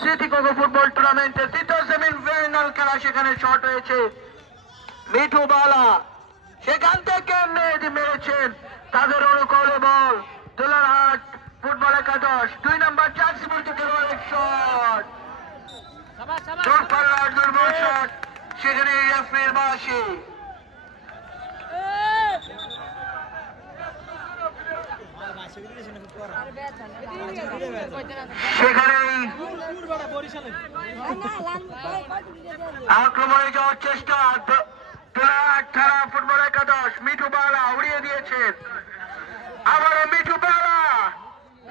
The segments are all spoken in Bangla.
সিটি কোকো ফুটবল টুর্নামেন্টের তৃতীয় সেমিফাইনাল খেলা, সেখানে শট হয়েছে মিঠু বালা, সেখান থেকে মেহেদী মেরেছেন তাদের অনুকূলে বল। দোলারহাট ফুটবল একাদশ 2 নম্বর জার্সি পরিচিত খেলোয়াড়ের শট, দূরপাল্লার দুর্বল শট, সেখানে রেফারির বাঁশি। সেখানেই আক্রমণে যাওয়ার চেষ্টা, থানা ফুটবল একাদশ মিঠু বালা উড়িয়ে দিয়েছেন, আবারও মিঠু বালা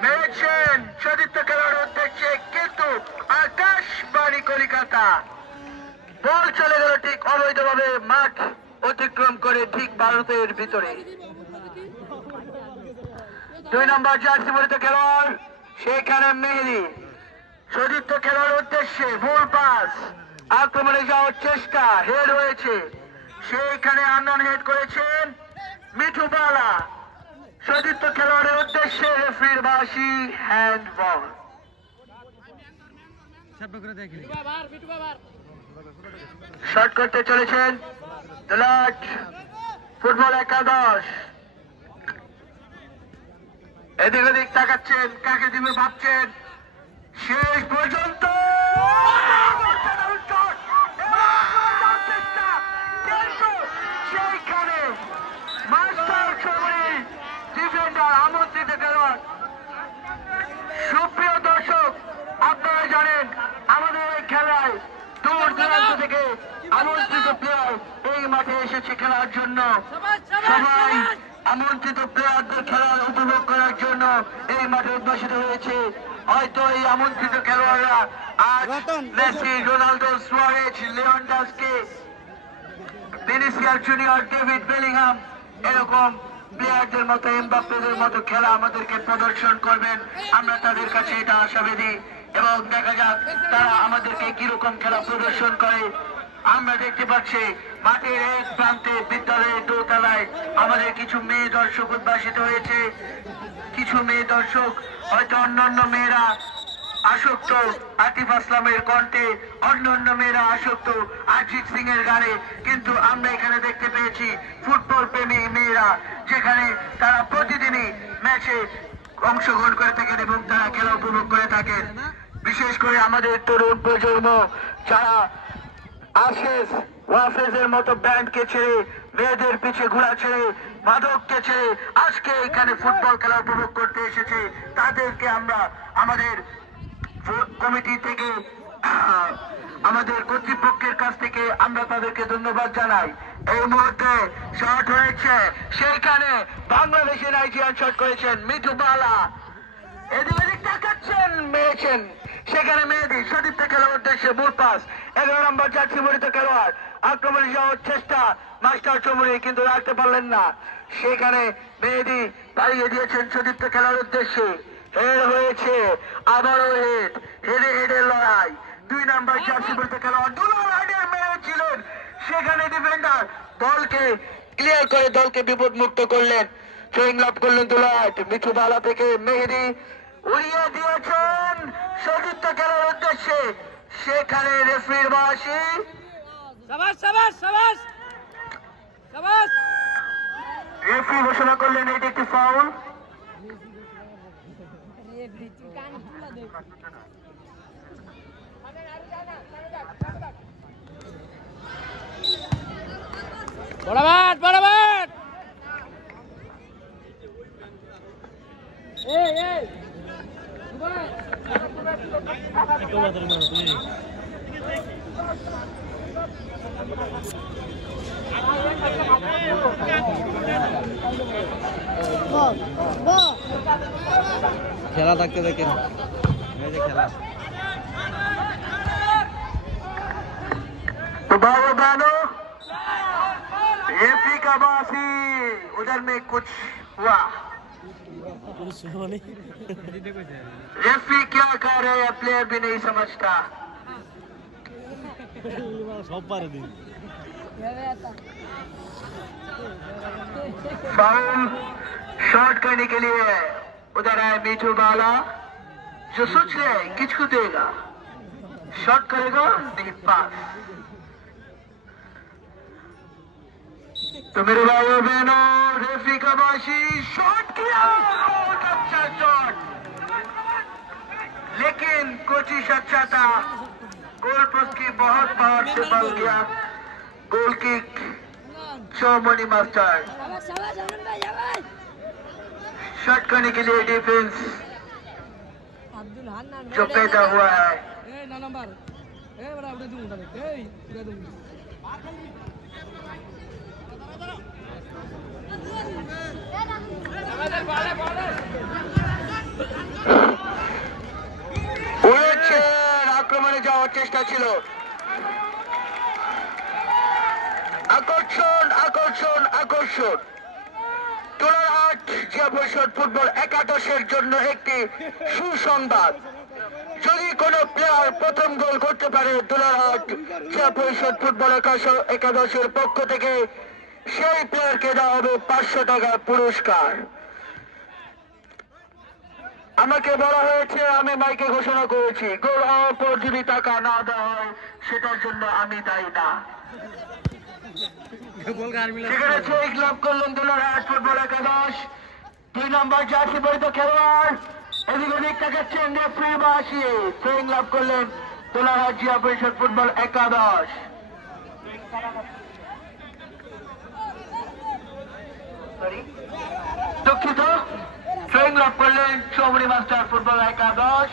মেরেছেন সতীর্থ খেলোয়াড়ের উদ্দেশ্যে, কিন্তু আকাশবাণী কলিকাতা বল চলে গেল ঠিক অবৈধভাবে মাঠ অতিক্রম করে ঠিক ভারতের ভিতরে। 2 নম্বর জার্সি পরিচিত খেলোয়াড়, সেখানে মেহেদী সতীর্থ খেলোয়াড়ের উদ্দেশ্যে ভুল পাস, আক্রমণে যাওয়ার চেষ্টা, হেড হয়েছে, সেইখানে আনন হেড করেছেন মিঠু বালা, সতীর্থ খেলোয়াড়ের উদ্দেশ্যে রেফারির বাঁশি, হ্যান্ডবল। শট করতে চলেছেন দোলারহাট ফুটবল একাদশ, এদিক ওদিক তাকাচ্ছেন, কাকে দিবে ভাবছেন, শেষ পর্যন্ত সেইখানে মাস্টার চৌধুরী ডিফেন্ডার আমন্ত্রিত খেলোয়াড়। সুপ্রিয় দর্শক, আপনারা জানেন আমাদের এই খেলায় দূর দূরান্ত থেকে আমন্ত্রিত প্লেয়ার এই মাঠে এসেছে খেলার জন্য। সবাই আমন্ত্রিত প্লেয়ারদের খেলা উপভোগ করার জন্য এই মাঠে উদ্ভাসিত হয়েছে। হয়তো এই আমন্ত্রিত খেলোয়াড়রা আজ মেসি, রোনাল্ডো, সুয়ারেজ, লিওন্ডাসকে, ভিনিসিয়াস জুনিয়র, ডেভিড বেলিংহাম এরকম প্লেয়ারদের মতো, এমবাপ্পেদের মতো খেলা আমাদেরকে প্রদর্শন করবেন। আমরা তাদের কাছে এটা আশাবাদী এবং দেখা যাক তারা আমাদেরকে কিরকম খেলা প্রদর্শন করে। আমরা দেখতে পাচ্ছি মাঠের এক প্রান্তে বিদ্যালয়ের দোতলায় আমাদের কিছু মেয়ে দর্শক উদ্ভাসিত হয়েছে। কিছু মেয়ে দর্শক হয়তো অন্যান্য মেয়েরা আসক্ত আতিফ আসলামের কণ্ঠে, অন্যান্য মেয়েরা আসক্ত অরিজিৎ সিং এর গানে, কিন্তু আমরা এখানে দেখতে পেয়েছি ফুটবল প্রেমী মেয়েরা, যেখানে তারা প্রতিদিনই ম্যাচে অংশগ্রহণ করে থাকেন এবং তারা খেলা উপভোগ করে থাকেন। বিশেষ করে আমাদের তরুণ প্রজন্ম যারা আশেস ওয়াফেজের মতো ব্যান্ডকে ছেড়ে, মেয়েদের পিছে ঘোরা ছেড়ে, মাদককে ছেড়ে আজকে এখানে ফুটবল খেলা উপভোগ করতে এসেছে, তাদেরকে আমরা আমাদের কমিটি থেকে, আমাদের কর্তৃপক্ষের কাছ থেকে আমরা তাদেরকে ধন্যবাদ জানাই। এই মুহূর্তে শট হয়েছে, সেইখানে বাংলাদেশের নাইজেরিয়ান শট করেছেন মিঠু বালা, এদিকে তাকাচ্ছেন, মেরেছেন, সেখানে মেহেদী সতীর্থ খেলার উদ্দেশ্যে ভুল পাস, 11 নম্বর জার্সি পরিচিত খেলোয়াড়, আক্রমণে যাওয়ার চেষ্টা মাস্টার চৌধুরী কিন্তু রাখতে পারলেন না, সেখানে মেহেদী বাড়িয়ে দিয়েছেন সতীর্থ খেলার উদ্দেশ্যে, হেড হয়েছে, আবারও হেড, হেডে হেডের লড়াই। 2 নম্বর জার্সি পরিচিত খেলোয়াড় দোলারহাটের মেরেছিলেন, সেখানে ডিফেন্ডার দলকে ক্লিয়ার করে দলকে বিপদ মুক্ত করলেন, ট্রেন লাভ করলেন দোলারহাট। মিঠু বালা থেকে মেহেদী উড়িয়ে দিয়েছেন সতীর্থ খেলার উদ্দেশ্যে, সেখানে রেফারির বাঁশি, রেফারি ঘোষণা করলেন এটি একটি ফাউল। বরাবর বরাবর খেলা থাকতে দেখেন খেলা रेफरी का बासी, उधर में कुछ हुआ, रेफरी क्या कह रहे हैं प्लेयर भी नहीं समझता। फाउल शॉट करने के लिए उधर है मीठू बाला, जो सोच रहे हैं किसको देगा, शॉट करेगा नहीं पास। तो मेरे भाइयों बहनों, रेफरी का बाशी शॉट किया, बहुत अच्छा शॉट, लेकिन कोशिश अच्छा था, गोल पोस्ट की बहुत बाहर से बल गया। गोल किक चौमनी मास्टर शॉट करने के लिए डिफेंस जो पैदा हुआ है। আক্রমণে যাওয়ার চেষ্টা ছিল, আকর্ষণ আকর্ষণ আকর্ষণ। তোলারহাট জিয়া পরিষদ ফুটবল একাদশের জন্য একটি সুসংবাদ, যদি কোনো প্লেয়ার প্রথম গোল করতে পারে তোলারহাট জিয়া পরিষদ ফুটবল একাদশের পক্ষ থেকে, সেই প্লেয়ারকে দেওয়া হবে 500 টাকা পুরস্কার। আমাকে বলা হয়েছে, আমি মাইকে ঘোষণা করেছি, গোল হওয়ার পর যদি টাকা না দেওয়া হয় সেটার জন্য আমি দায়ী না। সেখানে চেক লাভ করলেন তোলারহাট ফুটবল একাদশ, 2 নম্বর জার্সি পরিহিত খেলোয়াড়, এদিক ওদিক তাকাচ্ছেন রেফারি বাসিয়ে, চেক লাভ করলেন তোলারহাট জিয়া পরিষদ ফুটবল একাদশ। দুঃখিত, চেক লাভ করলেন চৌমনি মাস্টার ফুটবল একাদশ।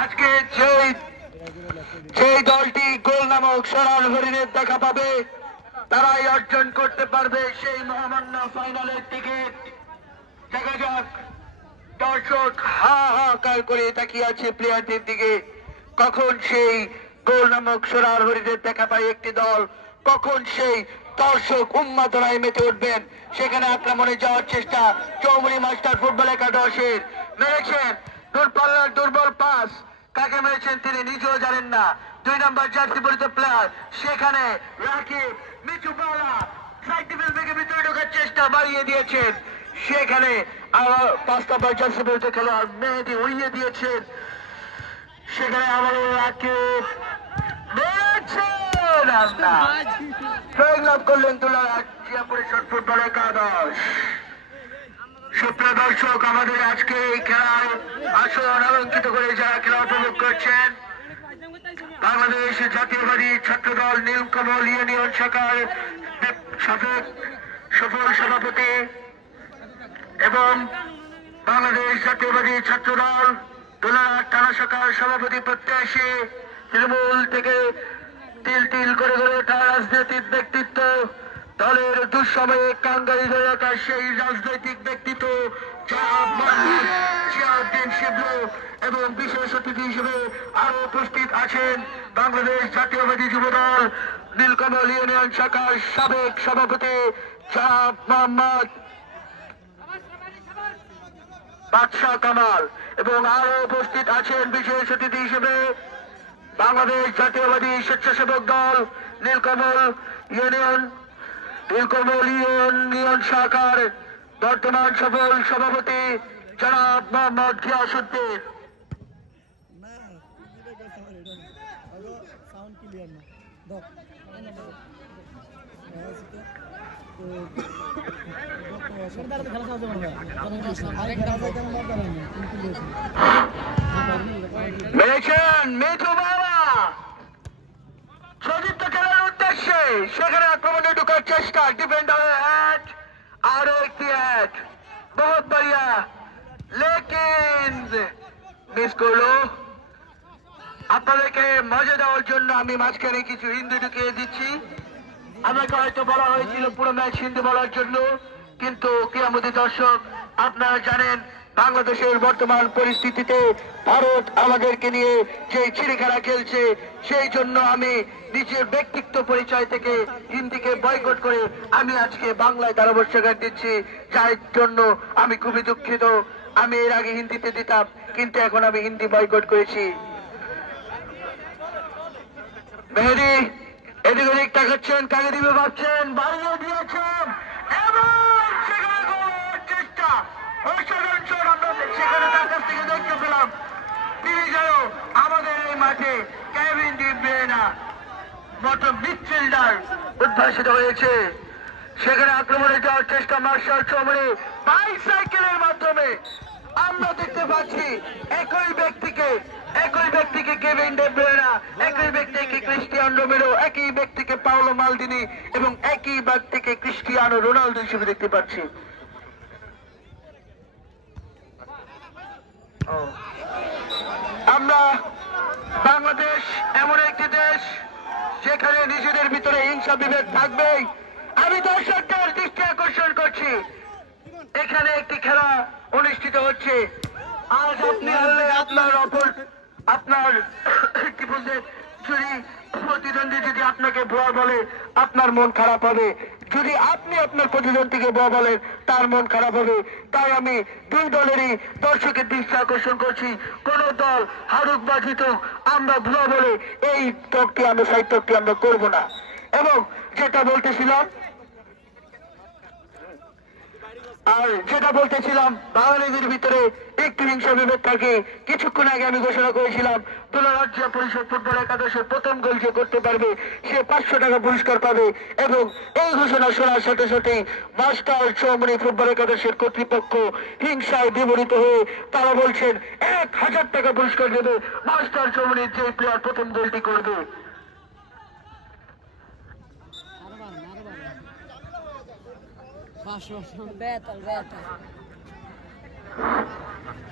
আজকে যেই দলটি গোল নামক সরাল হরিণের দেখা পাবে, তারাই অর্জন করতে পারবে সেই মহামান্য ফাইনালের টিকিট। দেখা যাক, দর্শক হাহাকার করে তাকিয়ে আছে প্লেয়ারদের দিকে, কখন সেই গোল নামক সরাল হরিণের দেখা পায় একটি দল, কখন সেই দর্শক উন্মাদনায় মেতে উঠবেন। সেখানে আক্রমণে যাওয়ার চেষ্টা চৌমনি মাস্টার ফুটবল একাদশের, মেরেছেন দূরপাল্লার দুর্বল পাস, কাকে মেরেছেন তিনি নিজেও জানেন না। 2 নম্বর জার্সি পরিহিত প্লেয়ার, সেখানে রাকিব মিঠু বালা সাইড ডিফেন্স থেকে ভিতরে ঢোকার চেষ্টা বাড়িয়ে দিয়েছেন, সেখানে 5 নম্বর জার্সি পরিহিত খেলোয়াড় মেহেদি উড়িয়ে দিয়েছেন, সেখানে আমাদের রাকিব লাভ করলেন তোলারহাট জিয়া পরিষদ ফুটবল একাদশ। সুপ্রিয় দর্শক, আমাদের আজকে এই খেলায় আসন অলঙ্কিত করে যারা খেলা উপভোগ করছেন, বাংলাদেশ জাতীয়বাদী ছাত্র দল নীলকমল ইউনিয়ন শাখার সাবেক সফল সভাপতি এবং বাংলাদেশ জাতীয়বাদী ছাত্র দল তোলারহাট থানা শাখার সভাপতি প্রত্যাশী, তৃণমূল থেকে তিল তিল করে গড়ে ওঠা রাজনৈতিক ব্যক্তিত্ব, দলের দুঃসময়ে কাঙ্গালি ধরে রাখা সেই রাজনৈতিক ব্যক্তিত্ব জিয়াউদ্দিন শিবলু, এবং বিশেষ অতিথি হিসেবে আরো উপস্থিত আছেন বাংলাদেশ জাতীয়বাদী যুবদল নীলকমল ইউনিয়ন শাখার সাবেক সভাপতি জনাব মোহাম্মদ বাদশাহ কামাল, এবং আরো উপস্থিত আছেন বিশেষ অতিথি হিসেবে বাংলাদেশ জাতীয়বাদী স্বেচ্ছাসেবক দল নীলকমল ইউনিয়ন শাখার বর্তমান সফল সভাপতি জনাব মোহাম্মদ গিয়াসউদ্দিন। মিঠু বাবা চতুর্থ খেলার উদ্দেশ্যে, সেখানে আক্রমণে ঢোকার চেষ্টা, ডিফেন্ডারের হ্যাট, আরো একটি হ্যাট, বহুত বড়িয়া, লেকিন মিস করলো। আপনাদেরকে মজা দেওয়ার জন্য আমি মাঝখানে কিছু হিন্দি ঢুকিয়ে দিচ্ছি। আমাকে হয়তো বলা হয়েছিল পুরো ম্যাচ হিন্দি বলার জন্য, কিন্তু কিয়ামতি দর্শক, আপনারা জানেন বাংলাদেশের বর্তমান পরিস্থিতিতে ভারত আমাদেরকে নিয়ে যে ছিঁড়িখেলা খেলছে, সেই জন্য আমি নিজের ব্যক্তিত্ব পরিচয় থেকে হিন্দিকে বয়কট করে আমি আজকে বাংলায় ধারাভাষ্যকার দিচ্ছি, যার জন্য আমি খুবই দুঃখিত। আমি এর আগে হিন্দিতে দিতাম, কিন্তু এখন আমি হিন্দি বয়কট করেছি। মেহেদি এদিক ওদিক তাকাচ্ছেন, কাকে দিবে ভাবছেন, বাড়িয়ে দিয়েছেন এবং সেখানে গোলের চেষ্টা অসাধারণ শট আমরা সেখানে তার কাছ থেকে দেখতে পেলাম। তিনি যেন আমাদের এই মাঠে কেভিন ডি ব্রুয়নে মতো মিডফিল্ডার উদ্ভাসিত হয়েছে। সেখানে আক্রমণে যাওয়ার চেষ্টা মার্শাল চৌমনি বাইসাইকেলের মাধ্যমে আমরা দেখতে পাচ্ছি একই ব্যক্তিকে কেভিন ডি ব্রুয়নে, একই ব্যক্তিকে ক্রিস্টিয়ানো রোমেরো, একই ব্যক্তিকে পাওলো মালদিনি এবং একই ব্যক্তিকে ক্রিস্টিয়ানো রোনালদো হিসেবে দেখতে পাচ্ছি। আমরা বাংলাদেশ এমন একটি দেশ যেখানে নিজেদের ভিতরে হিংসা বিভেদ থাকবেই। আমি দর্শকদের দৃষ্টি আকর্ষণ করছি, এখানে একটি খেলা অনুষ্ঠিত হচ্ছে। আজ আপনি হলে আপনার কি বলতে যদি প্রতিদ্বন্দ্বী যদি আপনাকে ভুয়া বলে আপনার মন খারাপ হবে, যদি আপনি আপনার প্রতিদ্বন্দ্বীকে ভুয়া বলেন তার মন খারাপ হবে। তাই আমি দুই দলেরই দর্শকের দৃষ্টি আকর্ষণ করছি, কোন দল হারুক বা জিতুক আমরা ভুয়া বলে এই তকটি আমরা সাইড তকটি আমরা করবো না। এবং যেটা বলতেছিলাম বাংলাদেশের ভিতরে একটু হিংসা বিভেদ থাকে। কিছুক্ষণ আগে আমি ঘোষণা করেছিলাম তুলা রাজ্য পরিষদ ফুটবল একাদশের প্রথম গোল যে করতে পারবে সে 500 টাকা পুরস্কার পাবে। এবং এই ঘোষণা শোনার সাথে সাথেই মাস্টার চৌমনি ফুটবল একাদশের কর্তৃপক্ষ হিংসায় বিমোহিত হয়ে তারা বলছেন 1000 টাকা পুরস্কার দেবে মাস্টার চৌমনির যে প্লেয়ার প্রথম গোলটি করবে।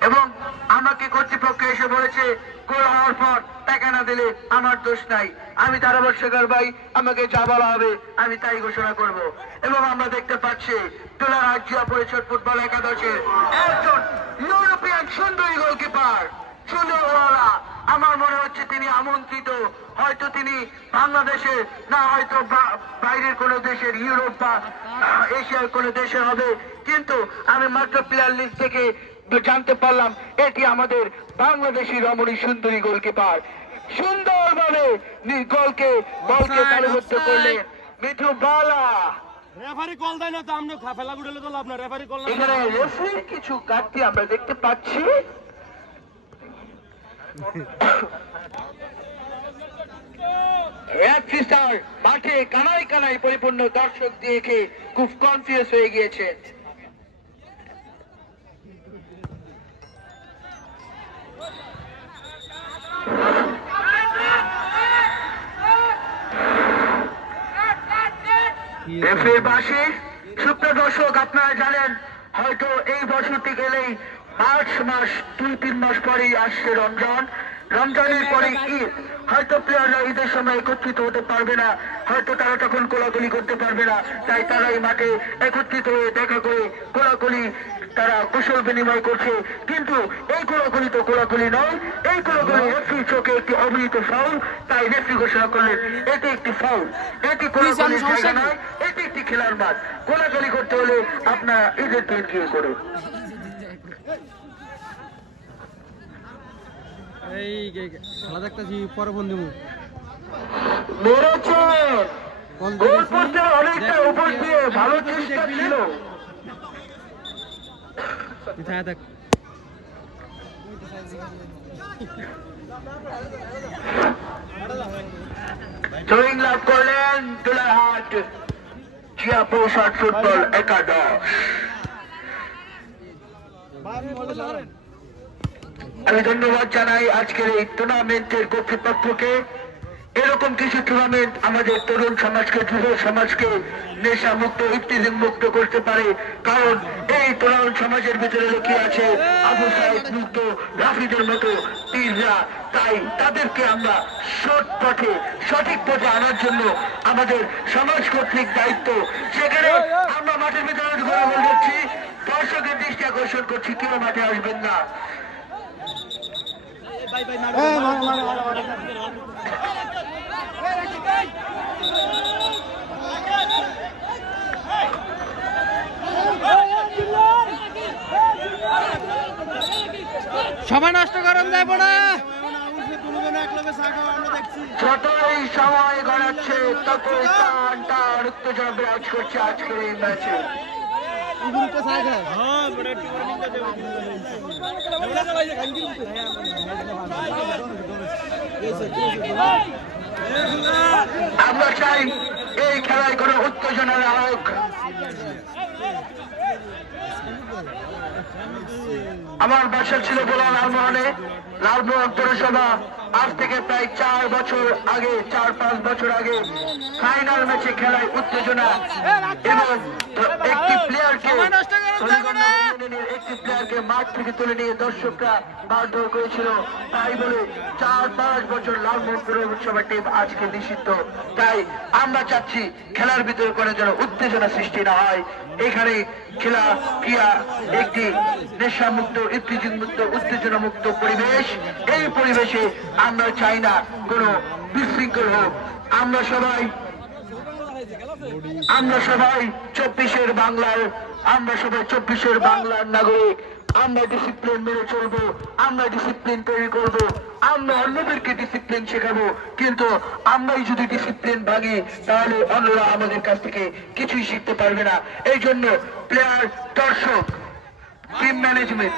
এবং আমাকে কর্তৃপক্ষ এসে বলেছে গোল হওয়ার পর টাকা না দিলে আমার দোষ নাই, আমি ধারাভাষ্যকার ভাই, আমাকে যা বলা হবে আমি তাই ঘোষণা করব। এবং আমরা দেখতে পাচ্ছি তুলা রাজ্য পরিষদ ফুটবল একাদশের একজন ইউরোপিয়ান সুন্দরী গোলকিপার সুন্দরওয়ালা, আমার মনে হচ্ছে তিনি আমন্ত্রিত, হয়তো তিনি বাংলাদেশে না হয়তো বাইরের কোন দেশের ইউরোপ বা এশিয়ার কোন দেশে হবে, কিন্তু আমি মাত্র প্লেয়ার লিস্ট থেকে জানতে পারলাম এটি আমাদের বাংলাদেশি রমণী সুন্দরী গোলকিপার। সুন্দরভাবে গোলকে তালিবদ্ধ করলেন মিঠু বালা। রেফারি কল দেয় না তো আমরা খেলা গুড়লে তো লাভ না, রেফারি কল না। এখানে রেফারির কিছু ঘাটতি আমরা দেখতে পাচ্ছি। মাঠে কানায় কানায় পরিপূর্ণ দর্শক দেখে খুব কনফিউজ হয়ে গিয়েছে। রেফারির পাশে সুপ্রিয় দর্শক আপনারা জানেন হয়তো এই বছরটি গেলেই মার্চ মাস 2-3 মাস পরেই আসছে রমজান, রমজানের পরে ঈদ, হয়তো প্লেয়াররা ঈদের সময় একত্রিত হতে পারবে না, হয়তো তারা তখন কোলাকুলি করতে পারবে না, তাই তারা এই মাঠে একত্রিত হয়ে দেখা করে কোলাকুলি তারা কুশল বিনিময় করছে। কিন্তু এই কোলাকুলি তো কোলাকুলি নয়, এই কোলাকুলি রেফারির চোখে একটি অভিহিত ফাউল, তাই রেফারি ঘোষণা করলেন এটি একটি ফাউল, এটি কোলাকুলির জায়গা নয়, এটি একটি খেলার মাঠ। কোলাকুলি করতে হলে আপনার ঈদের দিন গিয়ে করে এই খেলা দেখতেছি পরে ফোন দিব। অনেকটা উপর দিয়ে ভালো চেষ্টা ছিল। জয়িং লাভ করলেন দুলাহাট জিয়া পৌষাট ফুটবল একাদশ। আমি ধন্যবাদ জানাই আজকের এই টুর্নামেন্টের কর্তৃপক্ষকে। এরকম কিছু টুর্নামেন্ট আমাদের তরুণ সমাজকে, যুব সমাজকে নেশা মুক্ত, ইফতিজিং মুক্ত করতে পারে, কারণ এই তরুণ সমাজের ভিতরে লুকিয়ে আছে আবু সাইদ মুক্ত রাফিদের মতো পীররা। তাই তাদেরকে আমরা সঠিক পথে আনার জন্য আমাদের সমাজ কর্তৃক দায়িত্ব। সেখানে আমরা মাঠের ভিতরে ঘোরাঘুরি করছি, দর্শকের দৃষ্টি আকর্ষণ করছি, কেউ মাঠে আসবেন না। সময় নষ্ট করেন যাইব না। যতই সময় গড়াচ্ছে ততই টান টান উত্তেজনা বিরাজ করছে আজকের এই ম্যাচে। আমরা চাই এই খেলায় কোনো উত্তেজনা না হোক। আমার বাসা ছিল বলা লালমোহনে। লালমোহন পৌরসভা আজ থেকে প্রায় 4 বছর আগে, 4-5 বছর আগে ফাইনাল ম্যাচে খেলায় উত্তেজনা এবং একটি প্লেয়ারকে মাঠ থেকে তুলে নিয়ে দর্শকরা মারধর করেছিল। তাই বলে 4-5 বছর লালমোহন পৌরসভা টিম আজকে নিষিদ্ধ। তাই আমরা চাচ্ছি খেলার ভিতরে কোনো যেন উত্তেজনা সৃষ্টি না হয়। এখানে খেলা ক্রিয়া একটি নেশামুক্ত, ইফতিজিং মুক্ত, উত্তেজনা মুক্ত পরিবেশ। এই পরিবেশে আমরা চাই না কোনো বিশৃঙ্খল হোক। আমরা সবাই 24-এর বাংলার নাগরিক। আমরা ডিসিপ্লিন মেনে চলবো, আমরা ডিসিপ্লিন তৈরি করবো, আমরা অন্যদেরকে ডিসিপ্লিন শেখাবো। কিন্তু আমরাই যদি ডিসিপ্লিন ভাঙি তাহলে অন্যরা আমাদের কাছ থেকে কিছুই শিখতে পারবে না। এই জন্য প্লেয়ার, দর্শক, টিম ম্যানেজমেন্ট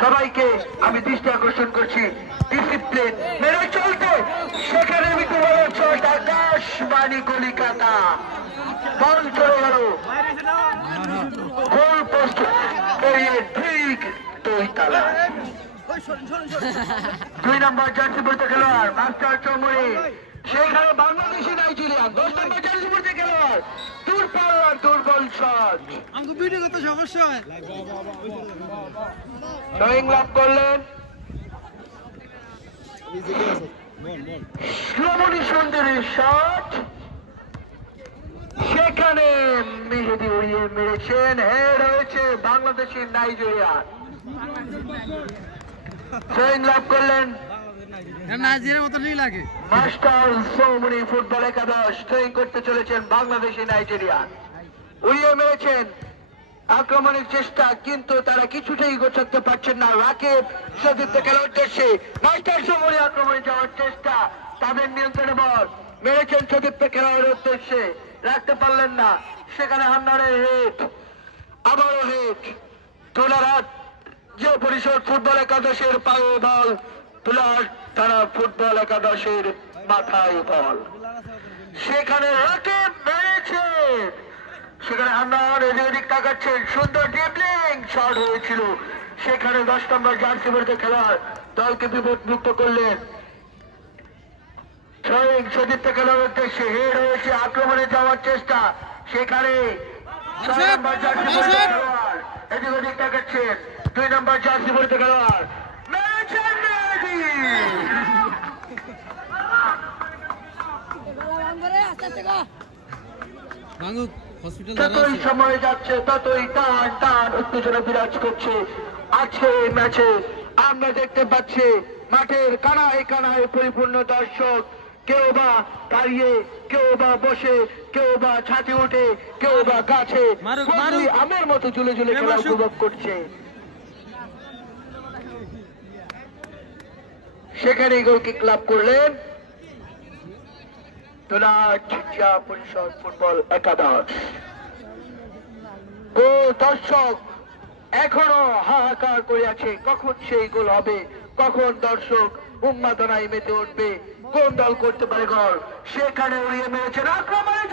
সবাইকে আমি দৃষ্টি আকর্ষণ করছি, ডিসিপ্লিন মেনে চলতে। সেখানে আকাশবাণী কলিকাতা বল চলে গেল, গোল পোস্ট পেরিয়ে ঠিক 2 তালা। 2 নম্বর জার্সি পড়তে খেলোয়াড় মাস্টার চৌমুরি, সেখানে বাংলাদেশি নাইজেরিয়ান 10 নম্বর জার্সি পড়তে খেলোয়াড় দুর্বল শট লাভ করলেন। শ্রমণী সুন্দরীর শট, সেখানে মেহেদি উড়িয়ে মেরেছেন। হেড হয়েছে বাংলাদেশি নাইজেরিয়ান। লাভ করলেন মাস্টার সৌমনি ফুটবল একাদশ। ট্রেনিং করতে চলেছেন বাংলাদেশি নাইজেরিয়ান। উড়িয়ে মেরেছেন, আক্রমণের চেষ্টা, কিন্তু তারা কিছুতেই গোছাতে পারছেন না। রাকিব সতীর্থ খেলার উদ্দেশ্যে মাস্টার সৌমনি আক্রমণে যাওয়ার চেষ্টা, তাদের নিয়ন্ত্রণে বল মেরেছেন সতীর্থ খেলার উদ্দেশ্যে, রাখতে পারলেন না। সেখানে হান্নারের হেড, আবারও হেড। তোলারহাট যে পরিষদ ফুটবল একাদশের পায়ে বল, তোলারহাট থানা ফুটবল একাদশের মাথায় বল। সেখানে রাকিব মেরেছেন, সেখানে হান্নার এদিক তাকাচ্ছেন, সুন্দর ড্রিবলিং শট হয়েছিল। সেখানে 10 নম্বর জার্সি পড়তে খেলোয়াড় দলকে বিপদমুক্ত করলেন। সতীর্থ খেলার উদ্দেশ্যে হেড হয়েছে, আক্রমণে যাওয়ার চেষ্টা। সেখানে 6 নম্বর জার্সি পড়তে খেলোয়াড় এদিক ওদিক তাকাচ্ছেন, 2 নম্বর জার্সি পড়তে খেলোয়াড় মেরেছেন। যতই সময় যাচ্ছে ততই টান টান উত্তেজনা বিরাজ করছে আজকে এই ম্যাচে। আমরা দেখতে পাচ্ছি মাঠের কানায় কানায় পরিপূর্ণ দর্শক, কেউ বা দাঁড়িয়ে, কেউ বা বসে, কেউ বা ছাদে উঠে, কেউ বা গাছে আমের মতো ঝুলে ঝুলে খেলা উপভোগ করছে। সেখানে গোলকিক লাভ করলেন তোলারহাট পরিষদ ফুটবল একাদশ। ও দর্শক এখনো হাহাকার করে আছে, কখন সেই গোল হবে, কখন দর্শক উন্মাদনায় মেতে উঠবে, কোন দল করতে পারে গোল। সেখানে উড়িয়ে মেরেছেন, আক্রমণে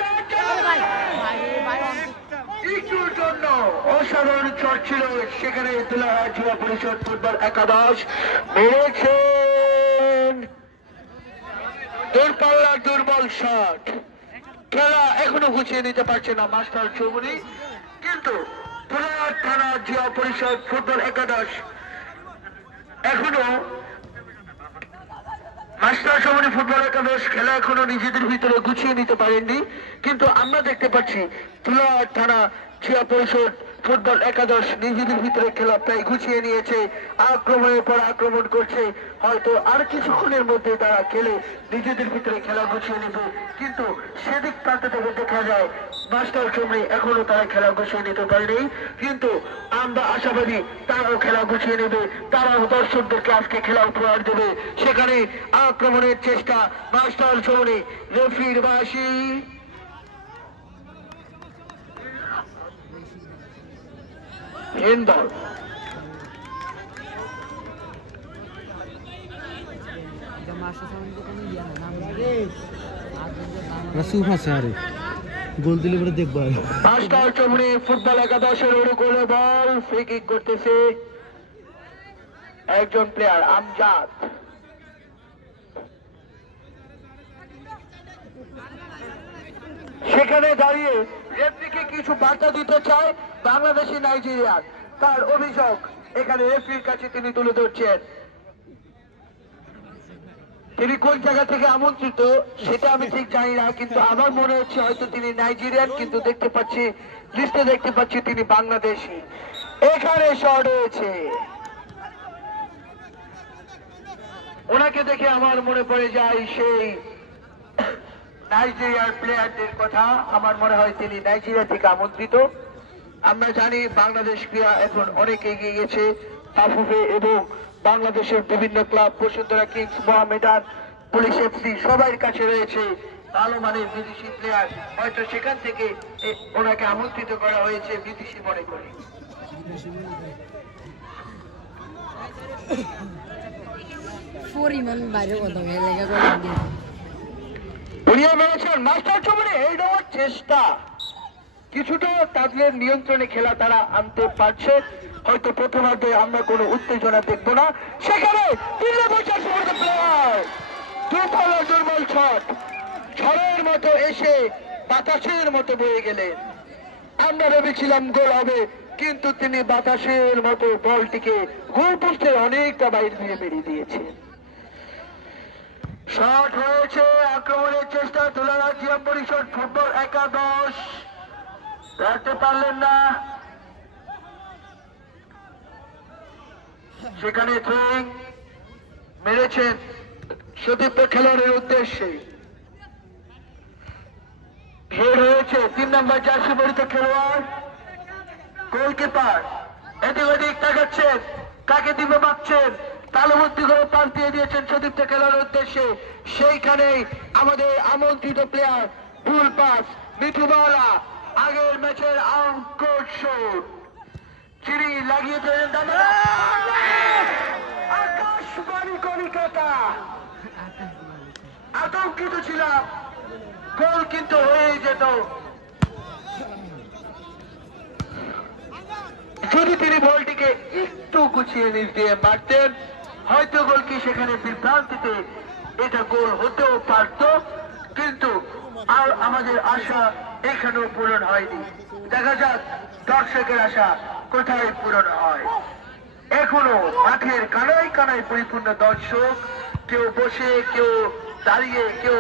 একটুর জন্য অসাধারণ চট ছিল। সেখানে তোলারহাট জেলা পরিষদ ফুটবল একাদশ মেরেছেন দূরপাল্লার দুর্বল শট। খেলা এখনো গুছিয়ে নিতে পারছে না মাস্টার চৌমুনি, কিন্তু তোলারহাট থানা জেলা পরিষদ ফুটবল একাদশ এখনো মাস্টার চৌমুনি ফুটবল একাদশ খেলা এখনো নিজেদের ভিতরে গুছিয়ে নিতে পারেননি। কিন্তু আমরা দেখতে পাচ্ছি তোলারহাট থানা জেলা পরিষদ ফুটবল একাদশ নিজেদের ভিতরে খেলা প্রায় গুছিয়ে নিয়েছে, আক্রমণের পর আক্রমণ করছে। হয়তো আর কিছুক্ষণের মধ্যে তারা খেলে নিজেদের ভিতরে খেলা গুছিয়ে নেবে, কিন্তু সেদিক প্রান্ত থেকে দেখা যায় মাস্টার চুমড়ি এখনো তারা খেলা গুছিয়ে নিতে পারেনি। কিন্তু আমরা আশাবাদী তারাও খেলা গুছিয়ে নেবে, তারাও দর্শকদেরকে আজকে খেলা উপহার দেবে। সেখানে আক্রমণের চেষ্টা মাস্টার চুমড়ি, রেফির বাসি হ্যান্ডবল। সুপ আছে আরে গোল দিলে পরে দেখবো। মাস্টার চুমড়ি ফুটবল একাদশের অনুকূলে বল ফ্রি কিক করতেছে একজন প্লেয়ার আমজাদ। সেখানে দাঁড়িয়ে রেফরিকে কিছু বার্তা দিতে চায় বাংলাদেশি নাইজেরিয়ার। তার অভিযোগ এখানে রেফরির কাছে তিনি তুলে ধরছেন। তিনি কোন জায়গা থেকে আমন্ত্রিত সেটা আমি ঠিক জানি না, কিন্তু আমার মনে হচ্ছে হয়তো তিনি নাইজেরিয়ান, কিন্তু দেখতে পাচ্ছি লিস্টে দেখতে পাচ্ছি তিনি বাংলাদেশি। এখানে শট হয়েছে, ওনাকে দেখে আমার মনে পড়ে যায় সেই নাইজেরিয়ার প্লেয়ারদের কথা। আমার মনে হয় তিনি নাইজেরিয়া থেকে আমন্ত্রিত। আমরা জানি বাংলাদেশ ক্রীড়া এখন অনেক এগিয়ে গেছে তাফুফে, এবং বাংলাদেশের বিভিন্ন club Bashundhara Kings, Mohammedan, police FC সবার কাছে রয়েছে ভালো মানের বিদেশি প্লেয়ার। হয়তো সেখান থেকে ওনাকে আমন্ত্রিত করা হয়েছে বিদেশি মনে করে। পরিমাণ বাইরে কথা লেগে উড়িয়ে মেরেছেন মাস্টার চুমড়ি। এই দেওয়ার চেষ্টা কিছুটা তাদের নিয়ন্ত্রণে খেলা তারা আনতে পারছে। হয়তো প্রথমার্ধে আমরা কোনো উত্তেজনা দেখবো না। সেখানে দুর্বল শট ঝড়ের মতো এসে বাতাসের মতো বয়ে গেলেন। আমরা ভেবেছিলাম গোল হবে, কিন্তু তিনি বাতাসের মতো বলটিকে গোল পোস্টের অনেকটা বাইরে দিয়ে বেরিয়ে দিয়েছেন। শট হয়েছে, আক্রমণের চেষ্টা তুলারাজ জিয়া পরিষদ ফুটবল একাদশ রাখতে পারলেন না। সেখানে থ্রোয়িং মেরেছেন সতীর্থ খেলোয়াড়ের উদ্দেশ্যে। হেড হয়েছে 3 নম্বর জার্সি পরিহিত খেলোয়াড় গোলকিপার এদিক ওদিক তাকাচ্ছেন, কাকে দিবে ভাবছেন, তালুবর্তী করে পাস দিয়ে দিয়েছেন সতীর্থ খেলোয়াড়ের উদ্দেশ্যে। সেইখানেই আমাদের আমন্ত্রিত প্লেয়ার ভুল পাস মিঠুবালা আগের ম্যাচের আকর্ষণ চিড়ি লাগিয়েছেন আকাশবাণী কলিকাতা। আতঙ্কিত ছিলাম গোল কিন্তু হয়ে যেত যদি তিনি বলটিকে একটু গুছিয়ে নিচ দিয়ে মারতেন। হয়তো গোল কি সেখানে বিভ্রান্তিতে এটা গোল হতেও পারত, কিন্তু আর আমাদের আশা এখানেও পূরণ হয়নি। দেখা যাক দর্শকের আশা কোথায় পূরণ হয়। এখনো মাঠের কানায় কানায় পরিপূর্ণ দর্শক, কেউ বসে, কেউ দাঁড়িয়ে, কেউ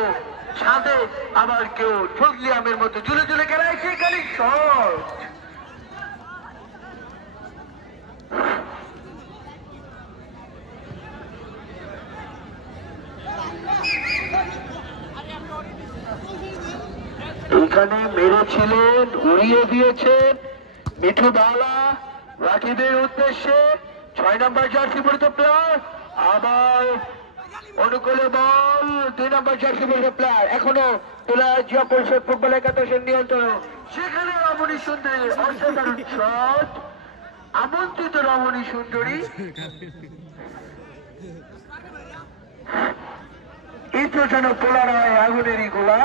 ছাদে, আবার কেউ ফজলিয়ামের মতো ঝুলে ঝুলে খেলায়। সেখানে শট এখানে মেরেছিলেন, উড়িয়ে দিয়েছেন মিঠুবালা রাকিবের উদ্দেশ্যে। 6 নম্বর জার্সি পরিহিত প্লেয়ার আবার অনুকূলে বল 2 নম্বর জার্সি পরিহিত প্লেয়ার এখনো তুলারাজ জিয়া পরিষদ ফুটবল একাদশের নিয়ন্ত্রণে। সেখানে রমণী সুন্দরী অসাধারণ শট, আমন্ত্রিত রমণী সুন্দরী। এই তো যেন পোলা নয় আগুনেরই গোলা।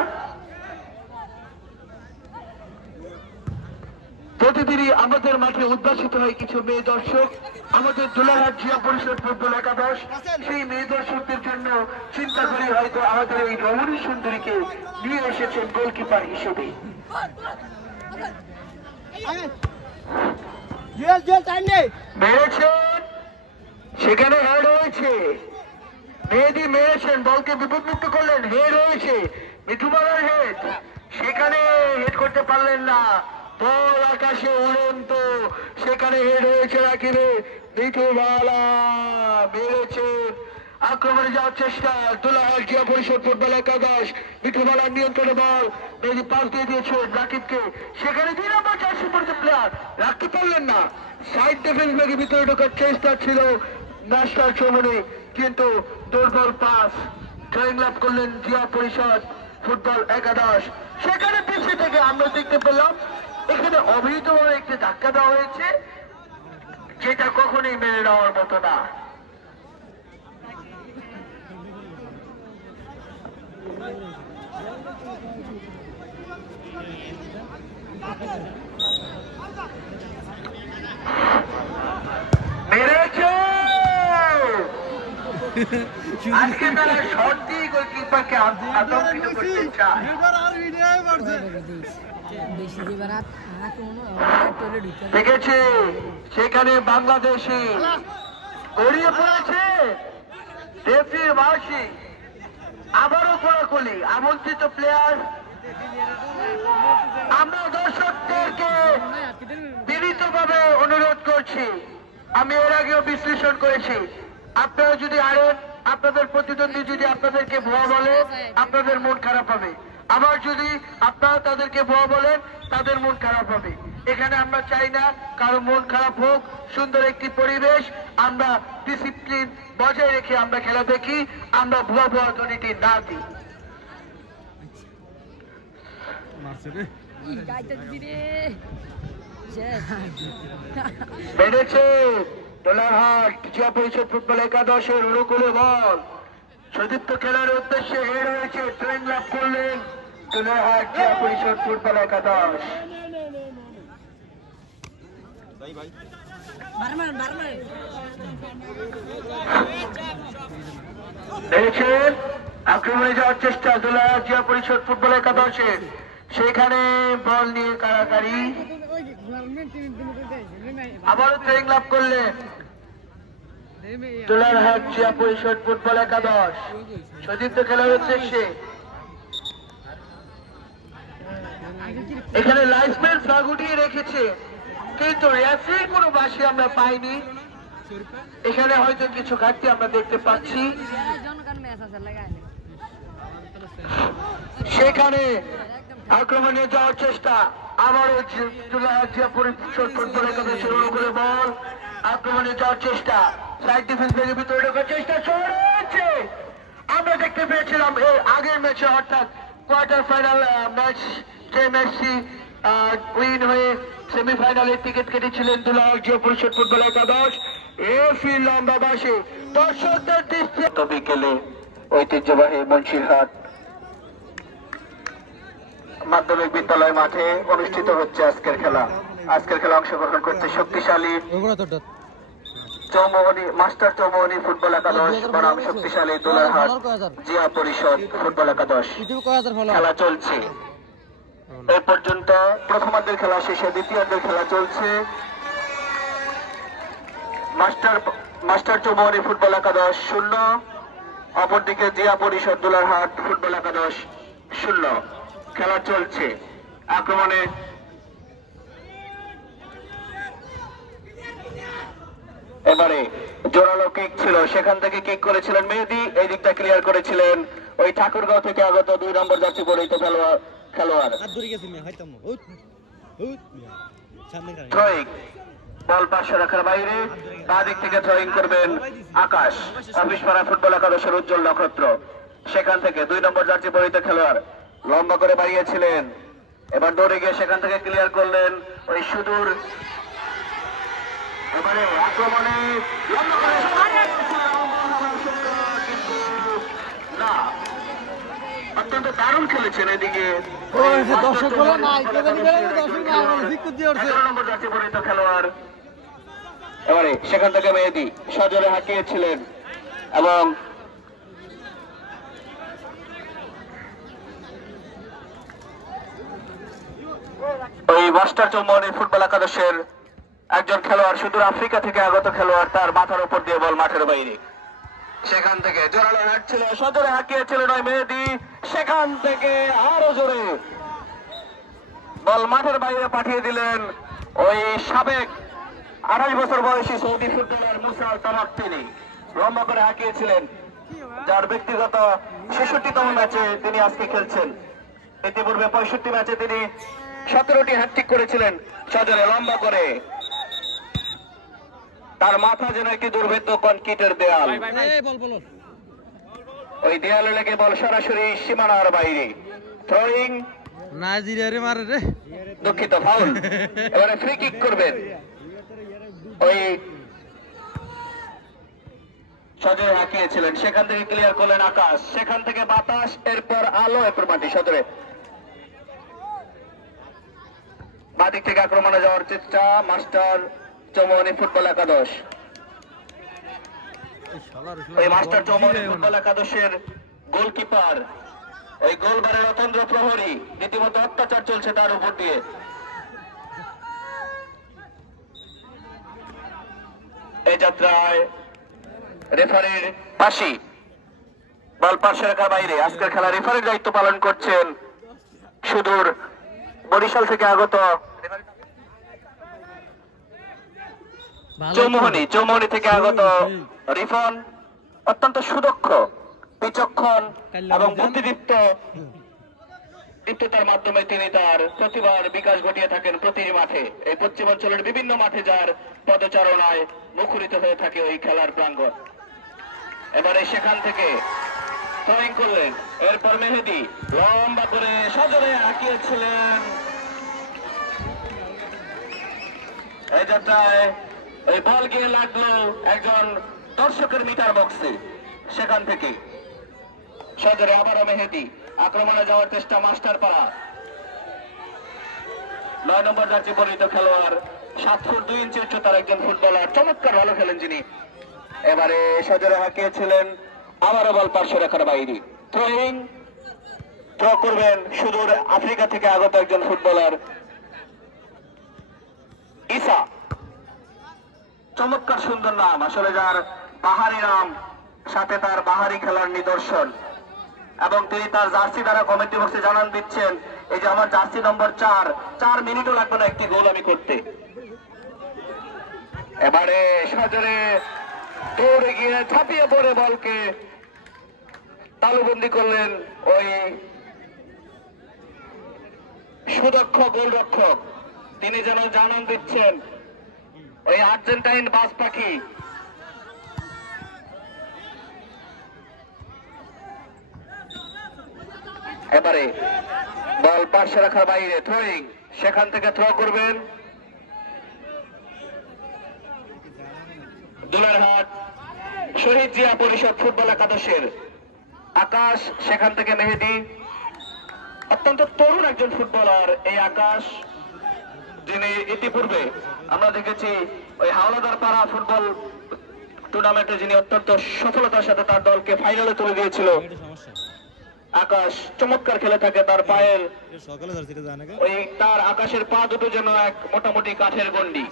প্রতিদিনই আমাদের মাঠে উদ্ভাসিত হয় কিছু মেয়ে দর্শক। আমাদের তুলারাজ জিয়া পরিষদ ফুটবল একাদশ সেই মেয়ে দর্শকদের জন্য চিন্তা করে হয়তো আমাদের এই রমণী সুন্দরীকে নিয়ে এসেছেন গোলকিপার হিসেবে। মেরেছেন, সেখানে হেড হয়েছে, মেহেদি মেরেছেন, বলকে বিপদমুক্ত করলেন, হেড হয়েছে মিঠুবালার হেড, সেখানে হেড করতে পারলেন না। বল আকাশে উড়ন্ত, সেখানে হেড হয়েছে রাকিবে, মিঠুবালা মেরেছে। আক্রমণে যাওয়ার চেষ্টা, দুলাহাট জিয়া পরিষদ ফুটবল একাদশ, মিঠুবালার নিয়ন্ত্রণে বল, মেজি পাস দিয়ে দিয়েছে রাকিবকে, সেখানে 2 নম্বর জার্সি পরিচিত প্লেয়ার রাখতে পারলেন না। সাইড ডিফেন্স ব্যাগে ভিতরে ঢোকার চেষ্টা ছিল মাস্টার চৌমনি, কিন্তু দুর্বল পাস, জয়ং লাভ করলেন জিয়া পরিষদ ফুটবল একাদশ। সেখানে পিছিয়ে থেকে আমরা দেখতে পেলাম এখানে অবৈধভাবে একটি ধাক্কা দেওয়া হয়েছে, যেটা কখনোই মেনে নেওয়ার মতো না। মেরেছে আজকে তারা শর্ট দিয়ে গোলকিপারকে আতঙ্কিত করতে চায়। দেখেছে সেখানে বাংলাদেশে গড়িয়ে পড়েছে রেফারির বাঁশি, আবারও কোলাকুলি আমন্ত্রিত প্লেয়ার। আমরা দর্শকদেরকে বিনীতভাবে অনুরোধ করছি, আমি এর আগেও বিশ্লেষণ করেছি, আপনারা যদি আরেন, আপনাদের প্রতিদ্বন্দ্বী যদি আপনাদেরকে ভুয়া বলে আপনাদের মন খারাপ হবে, আবার যদি আপনারা তাদেরকে ভুয়া বলেন তাদের মন খারাপ হবে। এখানে আমরা চাই না কারো মন খারাপ হোক, সুন্দর একটি পরিবেশ, আমরা ডিসিপ্লিন বজায় রেখে আমরা খেলা দেখি, আমরা ভুয়া ভুয়া ধ্বনিটি না দিই। বেড়েছে দোলারহাট জিয়া পরিষদ ফুটবল একাদশের অনুকূলে বল, সতীর্থ খেলার উদ্দেশ্যে হেড হয়েছে, ট্রেন লাভ করলেন দোলারহাট জিয়া পরিষদ ফুটবল একাদশ। দেখেছেন আক্রমণে যাওয়ার চেষ্টা দোলারহাট জিয়া পরিষদ ফুটবল একাদশের, সেখানে বল নিয়ে কারাকারি, আবারও ট্রেনিং লাভ করলেন দোলারহাট জিয়া পরিষদ ফুটবল একাদশ, সতীর্থ খেলার উদ্দেশ্যে। এখানে লাইসম্যান ফ্ল্যাগ উঠিয়ে রেখেছে, কিন্তু রেফারির কোনো বাঁশি আমরা পাইনি। এখানে হয়তো কিছু ঘাটতি আমরা দেখতে পাচ্ছি। সেখানে আক্রমণে যাওয়ার চেষ্টা, আবারও দোলারহাট জিয়া পরিষদ ফুটবল একাদশের অনুকূলে বল, আক্রমণে যাওয়ার চেষ্টা, সাইড ডিফেন্স ব্যাগের ভিতরে ঢোকার চেষ্টা চলেছে। আমরা দেখতে পেয়েছিলাম এর আগের ম্যাচে, অর্থাৎ কোয়ার্টার ফাইনাল ম্যাচ, যে ম্যাচটি উইন হয়ে সেমিফাইনালের টিকিট কেটেছিলেন দোলারহাট জিয়া পরিষদ ফুটবল একাদশ। এফি লম্বা বাসে দর্শকদের দৃষ্টি বিকেলে ঐতিহ্যবাহী মুন্সিরহাট মাধ্যমিক বিদ্যালয় মাঠে অনুষ্ঠিত হচ্ছে আজকের খেলা। আজকের খেলা অংশগ্রহণ করছে শক্তিশালী চৌমোহনী মাস্টার চৌমোহনী ফুটবল একাদশ বনাম শক্তিশালী দোলারহাট জিয়া পরিষদ ফুটবল একাদশ। খেলা চলছে এই পর্যন্ত, প্রথমার্ধের খেলা শেষে দ্বিতীয়ার্ধের খেলা চলছে। মাস্টার চৌমোহনী ফুটবল একাদশ 0, অপরদিকে জিয়া পরিষদ দোলারহাট ফুটবল একাদশ 0। খেলা চলছে, আক্রমণে এবারে জোরালো কিক ছিল, সেখান থেকে কিক করেছিলেন মেহেদি, এই দিকটা ক্লিয়ার করেছিলেন ওই ঠাকুরগাঁও থেকে আগত 2 নম্বর জার্সি পরিহিত খেলোয়াড়। থ্রোয়িং, বল পাশে রাখার বাইরে, বাঁ দিক থেকে থ্রোয়িং করবেন আকাশ, অফিসপাড়া ফুটবল একাদশের উজ্জ্বল নক্ষত্র। সেখান থেকে 2 নম্বর জার্সি পরিহিত খেলোয়াড় লম্বা করে বাড়িয়েছিলেন, এবার দৌড়ে গিয়ে সেখান থেকে ক্লিয়ার করলেন ওই সুদূর। এবারে আক্রমণে লম্বা করে না, অত্যন্ত দারুণ খেলেছেন এদিকে খেলোয়াড়। এবারে সেখান থেকে মেহেদি সজোরে হাঁকিয়েছিলেন এবং ওই মাস্টার চৌমোহনী ফুটবল একাদশের একজন খেলোয়াড়, সুদূর আফ্রিকা থেকে আগত খেলোয়াড়, তার মাথার উপর দিয়ে বল মাঠের বাইরে। সেখান থেকে জোরালো হাঁটছিল, সজোরে হাঁকিয়েছিলেন ওই মেহেদি, সেখান থেকে আরো জোরে বল মাঠের বাইরে পাঠিয়ে দিলেন ওই সাবেক 28 বছর বয়সী সৌদি ফুটবলার মুসা আল তামাক। তিনি লম্বা করে হাঁকিয়েছিলেন, যার ব্যক্তিগত 66তম ম্যাচে তিনি আজকে খেলছেন। ইতিপূর্বে 65 ম্যাচে তিনি 17টি হ্যাটট্রিক করেছিলেন। সজরে লম্বা করে, তার মাথা যেন একটি দুর্ভেদ্য কনক্রিটের দেয়াল। ওই দেয়ালে লেগে বল সরাসরি সীমানার বাইরে। থ্রোয়িং নাজিরে মারে রে, দুঃখিত, ফাউল। এবারে ফ্রি কিক করবেন ওই সজরে হাঁকিয়েছিলেন, সেখান থেকে ক্লিয়ার করলেন আকাশ, সেখান থেকে বাতাস, এরপর আলো, এরপর মাটি। সজরে বাদিক থেকে আক্রমণে যাওয়ার চেষ্টা মাস্টার চৌমনি ফুটবল একাদশ। এই মাস্টার চৌমনি ফুটবল একাদশের গোলকিপার এই গোলবারের অতন্দ্র প্রহরী, রীতিমতো অত্যাচার চলছে তার উপর দিয়ে। এই যাত্রায় রেফারির ফাঁসি, বল পার্শ্ব রেখার বাইরে। আজকের খেলা রেফারির দায়িত্ব পালন করছেন সুদূর বরিশাল থেকে আগত চৌমোহনী থেকে আগত রিফন। অত্যন্ত সুদক্ষ, বিচক্ষণ এবং বুদ্ধিদীপ্ততার মাধ্যমে তিনি তার প্রতিভার বিকাশ ঘটিয়ে থাকেন প্রতি মাঠে। এই পশ্চিমাঞ্চলের বিভিন্ন মাঠে যার পদচারণায় মুখরিত হয়ে থাকে ওই খেলার প্রাঙ্গণ। এবারে সেখান থেকে থ্রোয়িং করলেন, এরপর মেহেদি লম্বা করে সজরে হাঁকিয়েছিলেন। এই যাত্রায় ওই বল গিয়ে লাগলো একজন দর্শকের মিটার বক্সে, সেখান থেকে সজরে আবারও মেহেদি। আক্রমণে যাওয়ার চেষ্টা মাস্টার পাড়া, 9 নম্বর জার্সি পরিহিত খেলোয়াড়, 7 ফুট 2 ইঞ্চি উচ্চতার একজন ফুটবলার, চমৎকার ভালো খেলেন যিনি। এবারে সজরে হাঁকিয়েছিলেন, আবারও বল পার্শ্ব রেখার বাইরে। থ্রোয়িং, থ্রো করবেন সুদূর আফ্রিকা থেকে আগত একজন ফুটবলার ইসা। চমৎকার সুন্দর নাম, আসলে যার বাহারি নাম, সাথে তার বাহারি খেলার নিদর্শন। এবং তিনি তার জার্সি দ্বারা কমেন্ট্রি বক্সে জানান দিচ্ছেন, এই যে আমার জার্সি নম্বর 4 মিনিটও লাগবে না একটি গোল আমি করতে। এবারে সজরে দৌড়ে গিয়ে ঝাঁপিয়ে পড়ে বলকে তালুবন্দি করলেন ওই সুদক্ষ গোলরক্ষক। তিনি যেন জানান দিচ্ছেন ওই আর্জেন্টাইন বাজ পাখি। এবারে বল পার্শ্ব রাখার বাইরে, থ্রোয়িং, সেখান থেকে থ্রো করবেন দুলারহাট শহীদ জিয়া পরিষদ ফুটবল একাদশের আকাশ, সেখান থেকে মেহেদি। অত্যন্ত তরুণ একজন ফুটবলার এই আকাশ, যিনি ইতিপূর্বে আমরা দেখেছি ওই হাওলাদার পাড়া ফুটবল টুর্নামেন্টে যিনি অত্যন্ত সফলতার সাথে তার দলকে ফাইনালে তুলে দিয়েছিল। আকাশ চমৎকার খেলে থাকে, তার পায়ের ওই তার আকাশের পা দুটো যেন এক মোটামুটি কাঠের গন্ডি।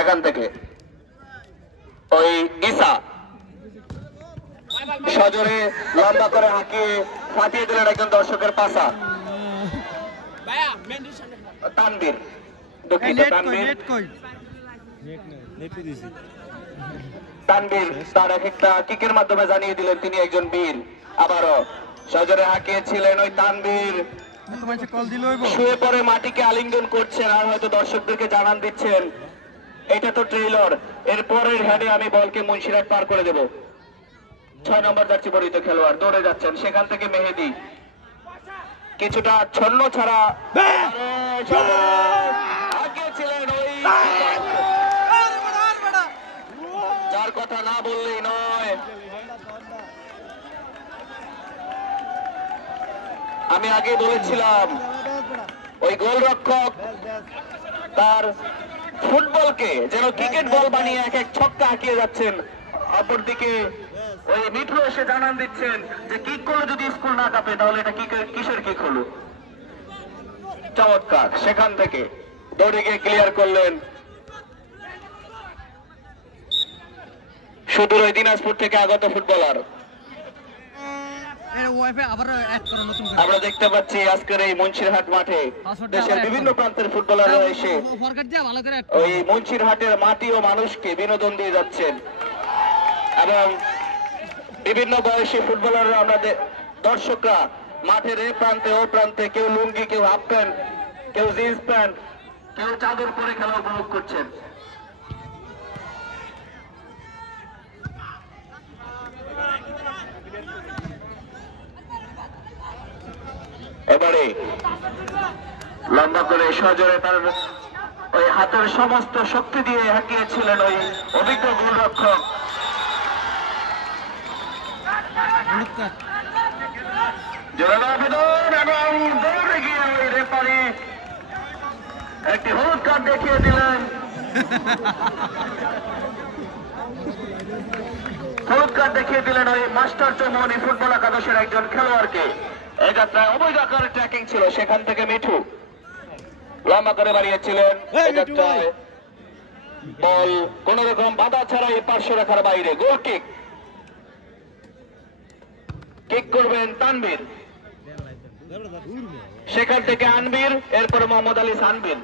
এখান থেকে ওই ইসা সজরে লম্বা করে হাঁকিয়ে ফাটিয়ে দিলেন একজন দর্শকের পাশা। তানবীর, দুঃখিত, তানবীর তার এক একটা কিকের মাধ্যমে জানিয়ে দিলেন তিনি একজন বীর। আবারও সজরে হাঁকিয়েছিলেন ওই তানবীর, শুয়ে পড়ে মাটিকে আলিঙ্গন করছেন আর হয়তো দর্শকদেরকে জানান দিচ্ছেন এটা তো ট্রেইলর, এর পরের হেডে আমি বলকে মুন্সিরহাট পার করে দেব। 6 নম্বর জার্সি পরিহিত খেলোয়াড় দৌড়ে যাচ্ছেন, সেখান থেকে মেহেদি কিছুটা ছন্ন ছাড়া হাঁকিয়েছিলেন ওই, যার কথা না বললেই নয়। আমি আগে বলেছিলাম ওই গোলরক্ষক তার ফুটবলকে যেন ক্রিকেট বল বানিয়ে এক এক ছক্কা হাঁকিয়ে যাচ্ছেন। অপরদিকে ওই মিঠু এসে জানান দিচ্ছেন যে কিক করলে যদি স্কুল না কাঁপে তাহলে এটা কিসের কিক হলো। চমৎকার, সেখান থেকে দৌড়ে গিয়ে ক্লিয়ার করলেন সুদূর ওই দিনাজপুর থেকে আগত ফুটবলার। আমরা দেখতে পাচ্ছি আজকের এই মুন্সিরহাট মাঠে দেশের বিভিন্ন প্রান্তের ফুটবলাররা এসে ওই মুন্সিরহাটের মাটি ও মানুষকে বিনোদন দিয়ে যাচ্ছেন এবং বিভিন্ন বয়সী ফুটবলাররা আমাদের দর্শকরা মাঠের এ প্রান্তে ও প্রান্তে কেউ লুঙ্গি, কেউ হাফ প্যান্ট, কেউ জিন্স প্যান্ট, কেউ চাদর পরে খেলা উপভোগ করছেন। এবারে লম্বা করে সজোরে তার ওই হাতের সমস্ত শক্তি দিয়ে হাঁকিয়েছিলেন ওই অভিজ্ঞ গোলরক্ষক। জোরালো আবেদন এবং দৌড়ে গিয়ে ওই রেফারি একটি হলুদ কার্ড দেখিয়ে দিলেন। হলুদ কার্ড দেখিয়ে দিলেন ওই মাস্টার চৌমনি ফুটবল একাদশের একজন খেলোয়াড়কে। এই যাত্রায় অবৈধ আকারে ট্র্যাকিং ছিল, সেখান থেকে মিঠু লম্বা করে বাড়িয়েছিলেন। এই যাত্রায় বল কোন রকম বাধা ছাড়াই পার্শ্ব রেখার বাইরে, গোল কিক। কিক করবেন তানভীর, সেখান থেকে আনবীর, এরপর মোহাম্মদ আলী সানবীর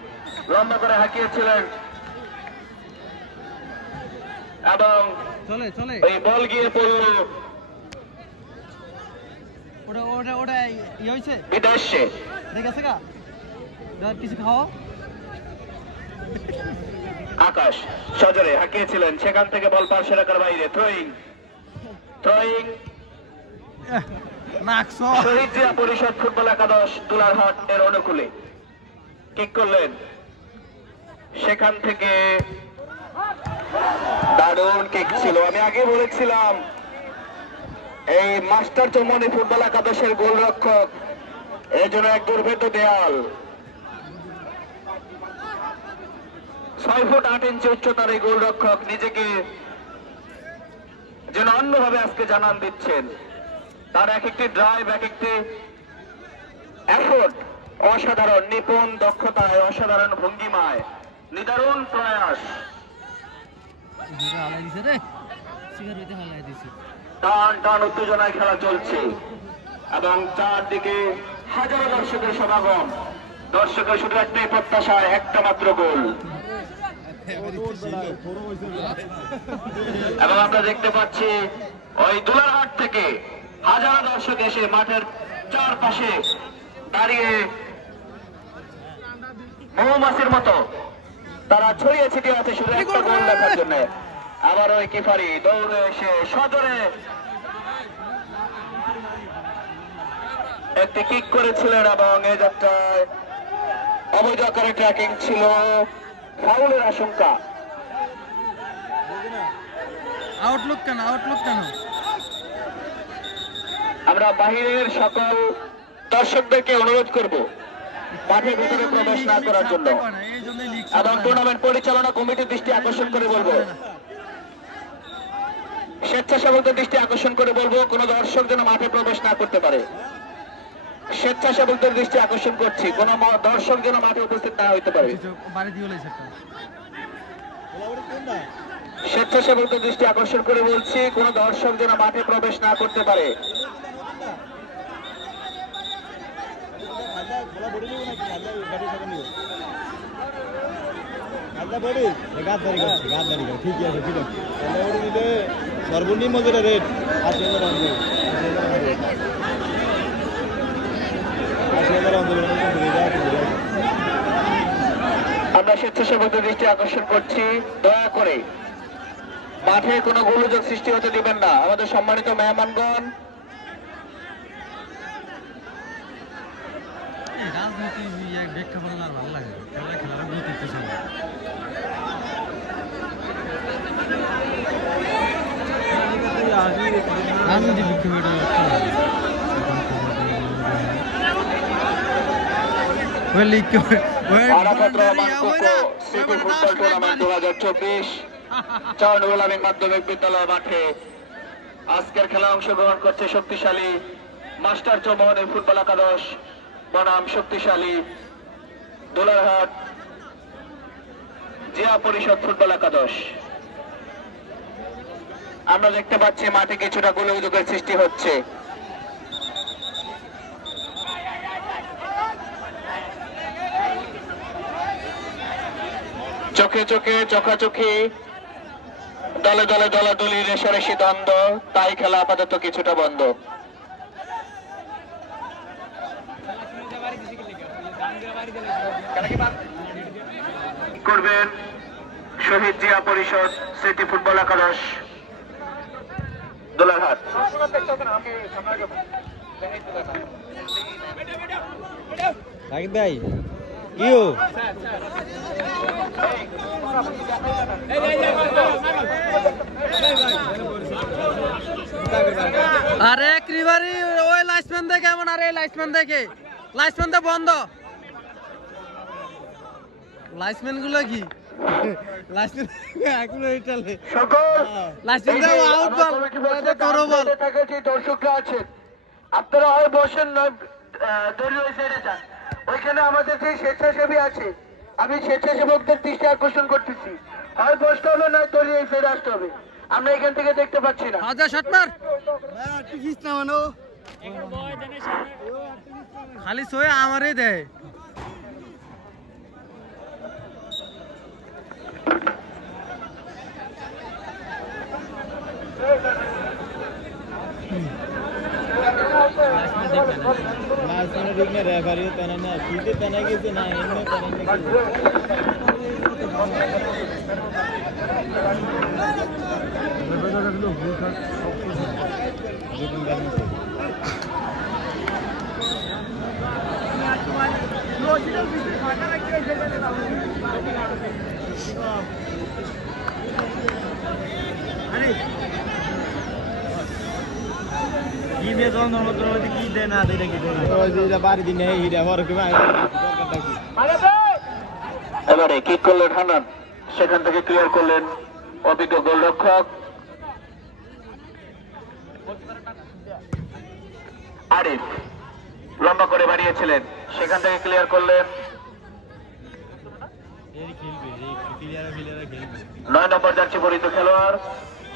লম্বা করে হাঁকিয়েছিলেন এবং এই বল গিয়ে পড়ল বিদেশে। আকাশ সজরে হাঁকিয়েছিলেন, সেখান থেকে বল পার্শ্ব রেখার বাইরে। থ্রোয়িং শহীদ জিয়া পরিষদ ফুটবল একাদশ দুলারহাট এর অনুকূলে কিক করলেন, সেখান থেকে দারুণ কিক ছিল। আমি আগে বলেছিলাম এই মাস্টার চৌমনি ফুটবল একাদশের গোলরক্ষক এর জন্য এক দুর্ভেদ্য দেয়াল। 6 ফুট 8 ইঞ্চি উচ্চতার এই গোলরক্ষক নিজেকে যেন অন্যভাবে আজকে জানান দিচ্ছেন। তার এক একটি ড্রাইভ, এক একটি এফোর্ট অসাধারণ, নিপুণ দক্ষতায়, অসাধারণ ভঙ্গিমায়, নিদারুণ প্রয়াস। টান টান উত্তেজনায় খেলা চলছে এবং চারদিকে হাজারো দর্শকের সমাগম। দর্শকের শুধু একটাই প্রত্যাশা, একটা মাত্র গোল। এবং আমরা দেখতে পাচ্ছি ওই দুলারহাট থেকে হাজারো দর্শক এসে মাঠের চারপাশে দাঁড়িয়ে মৌমাছির মতো তারা ছড়িয়ে ছিটিয়ে আছে শুধু একটা গোল দেখার জন্য। আবার ওই কিফারি দৌড়ে এসে সজোরে একটি কিক করেছিলেন এবং এই যাত্রায় অবৈধ আকারে ট্র্যাকিং ছিল, ফাউলের আশঙ্কা। আউটলুক কেন আমরা বাহিরের সকল দর্শকদেরকে অনুরোধ করব মাঠের ভিতরে প্রবেশ না করার জন্য এবং টুর্নামেন্ট পরিচালনা কমিটির দৃষ্টি আকর্ষণ করে বলবো, স্বেচ্ছাসেবকদের দৃষ্টি আকর্ষণ করে বলবো কোন দর্শক যেন মাঠে প্রবেশ না করতে পারে। স্বেচ্ছাসেবকদের দৃষ্টি আকর্ষণ করছি, কোন দর্শক যেন মাঠে উপস্থিত না হইতে পারে। স্বেচ্ছাসেবকদের দৃষ্টি আকর্ষণ করে বলছি, কোন দর্শক যেন মাঠে প্রবেশ না করতে পারে। সর্বনিম্ন যেটা রেট 80,000 আমরা স্বেচ্ছাসেবকদের দৃষ্টি আকর্ষণ করছি, দয়া করে মাঠে কোনো গোলযোগ সৃষ্টি হতে দিবেন না। আমাদের সম্মানিত মেহমানগণ, Arafat Rahman Koko city football tournament 2024 Charnul Amin মাধ্যমিক বিদ্যালয় মাঠে আজকের খেলা অংশগ্রহণ করছে শক্তিশালী মাস্টার চৌমনি ফুটবল একাদশ বনাম শক্তিশালী দুলারহাট জিয়া পরিষদ ফুটবল একাদশ। আমরা দেখতে পাচ্ছি মাঠে কিছুটা গোলযোগের সৃষ্টি হচ্ছে। চোখে চোখে চোখাচোখি, দলে দলে দলাদলি, রেশারেশি দ্বন্দ্ব, তাই খেলা আপাতত কিছুটা বন্ধ। করবেন শহীদ জিয়া পরিষদ স্মৃতি ফুটবল একাদশ দোলারহাট। রাকিব ভাই কিও আরে ক্রিবারি ওই লাইসম্যান দেখে এমন, আরে লাইসম্যান দেখে, লাইসম্যান তো বন্ধ। লাইসম্যান গুলো কি লাইসম্যান এগুলো এটালে লাইসম্যান দাও আউট বল এটা করো বল। দর্শকরা আছেন, আপনারা হয় বসেন নয় দলীয় সাইডে যান। ওইখানে আমাদের যে স্বেচ্ছাসেবী আছে, আমি স্বেচ্ছাসেবকদের দৃষ্টি আকর্ষণ করতেছি, হয় বসতে হলো নয় দলীয় সাইডে আসতে হবে। আমরা এখান থেকে দেখতে পাচ্ছি না। হাজার শট মার খালি সোয়ে আমারই দেয়। লাস্ট ঠিক না রেফারিও তেনা না ফিতে তেনা গেছে না এমনি তেনা কি দিয়ে তো নমস্কার হতে কি দেয় না দেয় কি দেয় ওই যে বাড়ি দিন এই হিরা বড় কি ভাই দরকারটা কি এবারে কিক করলেন হান্নান, সেখান থেকে ক্লিয়ার করলেন অভিজ্ঞ গোলরক্ষক আরিফ, লম্বা করে বাড়িয়েছিলেন, সেখান থেকে ক্লিয়ার করলেন 9 নম্বর জার্সি পরিহিত খেলোয়াড়,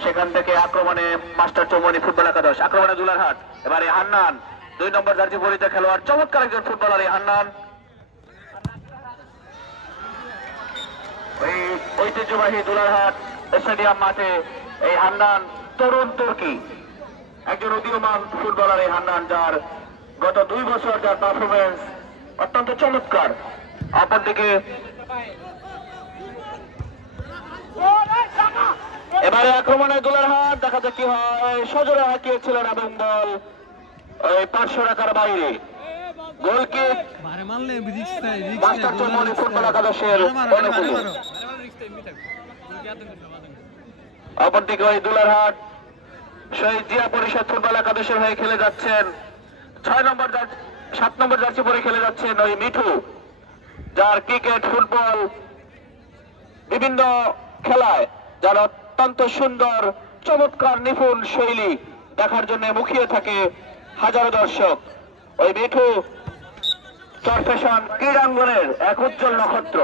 সেখান থেকে আক্রমণে মাস্টার চৌমনি ফুটবল একাদশ, আক্রমণে দুলারহাট। এবারে হান্নান 2 নম্বর জার্সি পরিহিত খেলোয়াড়, চমৎকার একজন ফুটবলার এই হান্নান। এই ঐতিহ্যবাহী দুলারহাট স্টেডিয়াম মাঠে এই হান্নান তরুণ তুর্কি, একজন উদীয়মান ফুটবলার এই হান্নান, যার গত 2 বছর যার পারফরমেন্স অত্যন্ত চমৎকার। অপরদিকে এবারে আক্রমণে দুলারহাট, দেখা যাক কি হয়। সজোরে হাঁকিয়েছিলেন এবং বল ওই 500 টাকার বাইরে। গোলকিক মাস্টার চৌমনি ফুটবল একাদশের অনুকূলে। অপরদিকে ওই দুলারহাট শহীদ জিয়া পরিষদ ফুটবল একাদশের হয়ে খেলে যাচ্ছেন 7 নম্বর জার্সি পরে খেলে যাচ্ছেন ওই মিঠু, যার ক্রিকেট ফুটবল বিভিন্ন খেলায় যার অত্যন্ত সুন্দর চমৎকার নিপুণ শৈলী দেখার জন্য মুখিয়ে থাকে হাজারো দর্শক। ওই মিঠু চরফেশন ক্রীড়াঙ্গনের এক উজ্জ্বল নক্ষত্র।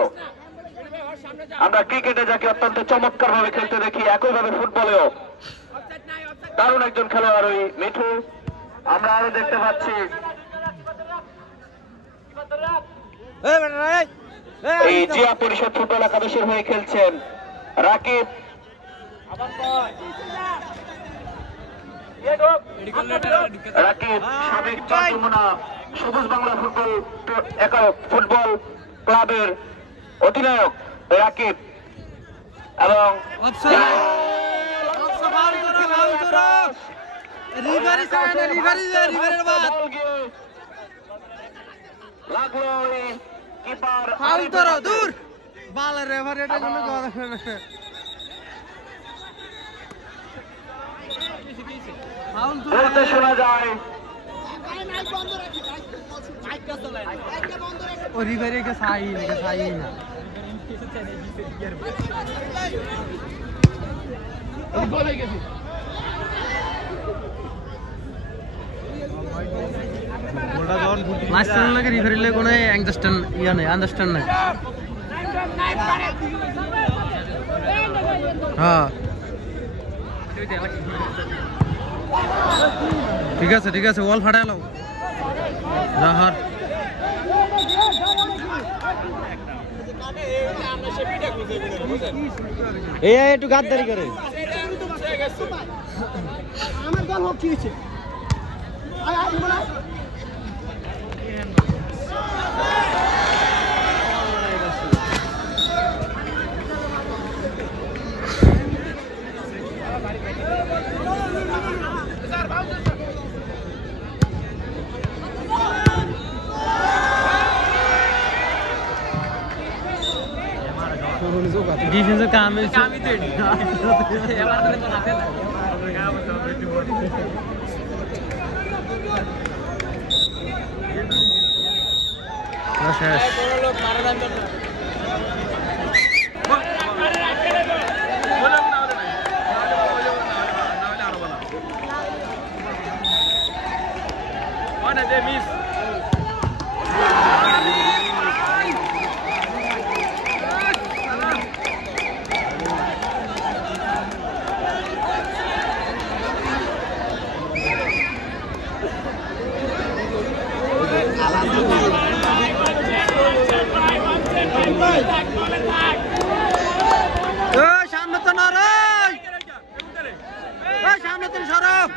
আমরা ক্রিকেটে যাকে অত্যন্ত চমৎকার ভাবে খেলতে দেখি, একইভাবে ফুটবলেও দারুণ একজন খেলোয়াড় ওই মিঠু। আমরা আরো দেখতে পাচ্ছি এই জিয়া পরিষদ ফুটবল একাদশের হয়ে খেলছেন রাকিব, সাবেক চন্দ্রমোনা সবুজ বাংলা ফুটবল ক্লাবের অধিনায়ক রাকিব, এবং লাগলো কিপার দূর বাল রেফারি এটা কোনো বলতে শোনা যায় ও রিভারি কে সাই না মাস্টার লাগে রিভারি লাগে কোনো আন্ডারস্ট্যান্ড নাই। হ্যাঁ ঠিক আছে ওয়াল ফাটালো জাহার এই একটু গাদ্দারি করে আমার দল হোক কি হয়েছে ডিফেন্সের কাম হয়েছে সামনে তো না রে সামনে তো সরব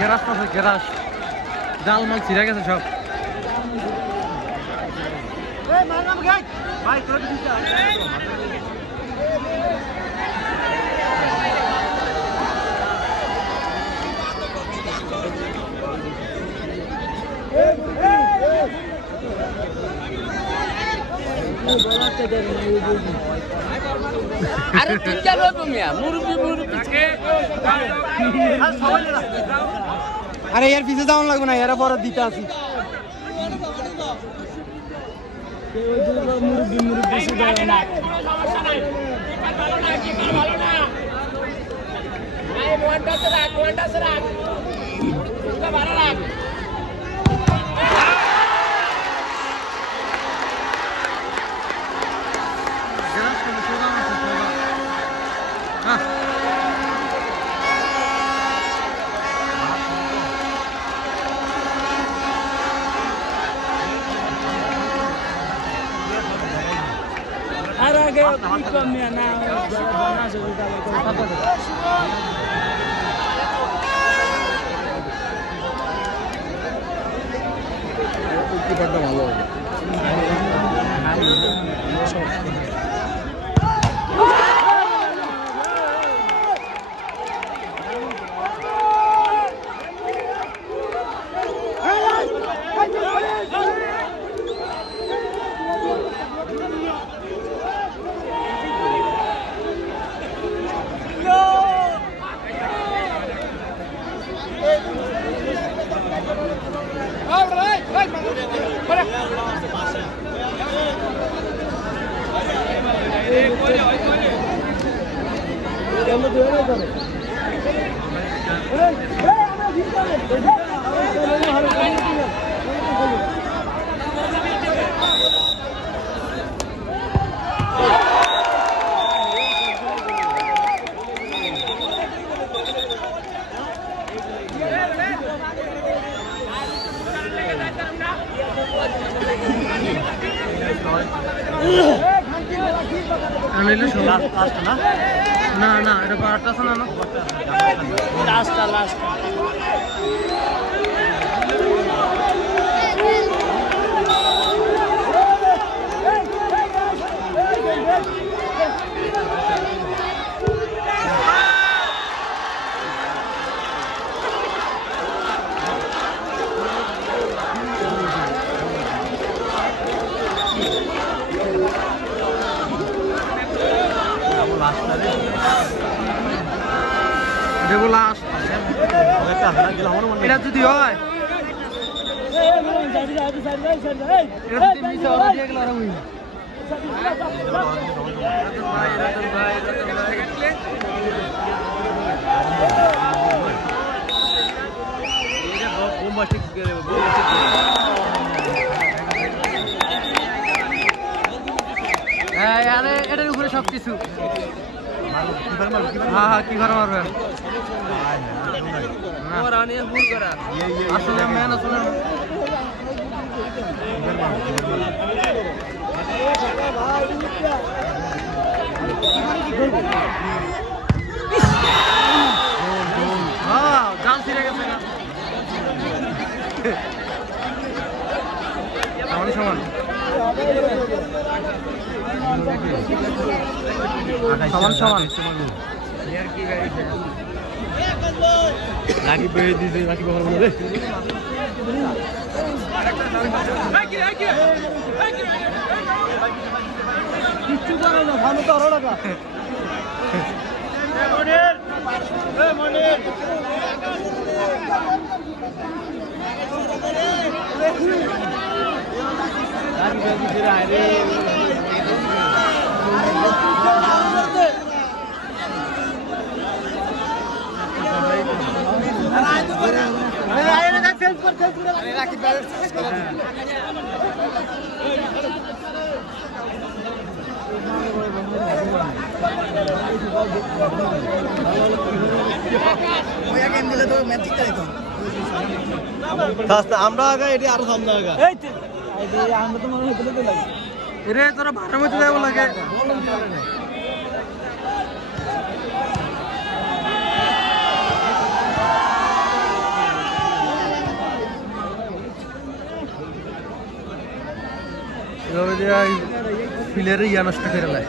গেরাস আছে গেরাস জাল মাল ছিঁড়ে গেছে সব ভাই তোর আরে তিনটা লোক মিয়া মুরব্বি আরে यार পিছে যাওন লাগবে না এরা বড় দিতে আসি মুরব্বি সুদা না সমস্যা নাই কি ভালো না এই ওয়ানটা সে রাখ ভালো রাখ আগে কি কমিয়া না বানা সুবিধা করে কি বড় ভালো হবে না না এটা বারটা শোনা না লাস্টটা এটা যদি হয় এটা যদি মিস হয় এটার উপরে সবকিছু হ্যাঁ কি করে মারবেন আসলে ম্যান আসলে জাল ছিঁড়ে গেছে সমান সমান সমান সমান রাখি পেয়ে দিয়েছে রাখি কখন বলে কিচ্ছু জানো না ভালো তো আরো টাকা আমরা আগে এটি আরো সামনে আগে আমরা তো মনে হয় রে তোরা ভাড়ার মধ্যে যাবো লাগে ফিলের ইয়া নষ্ট করে লাই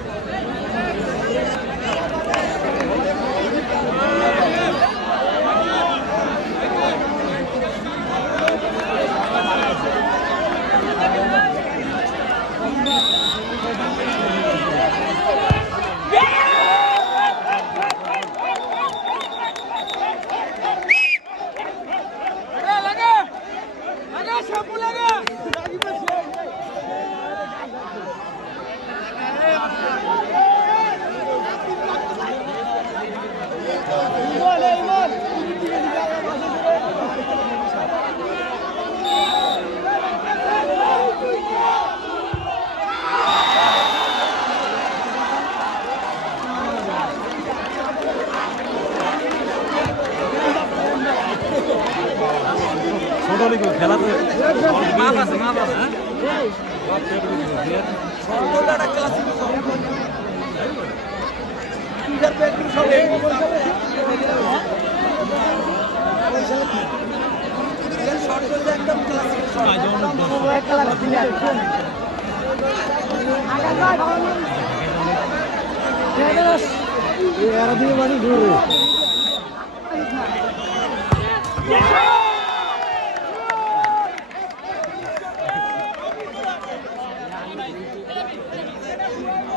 খেলা তো মাপ আছে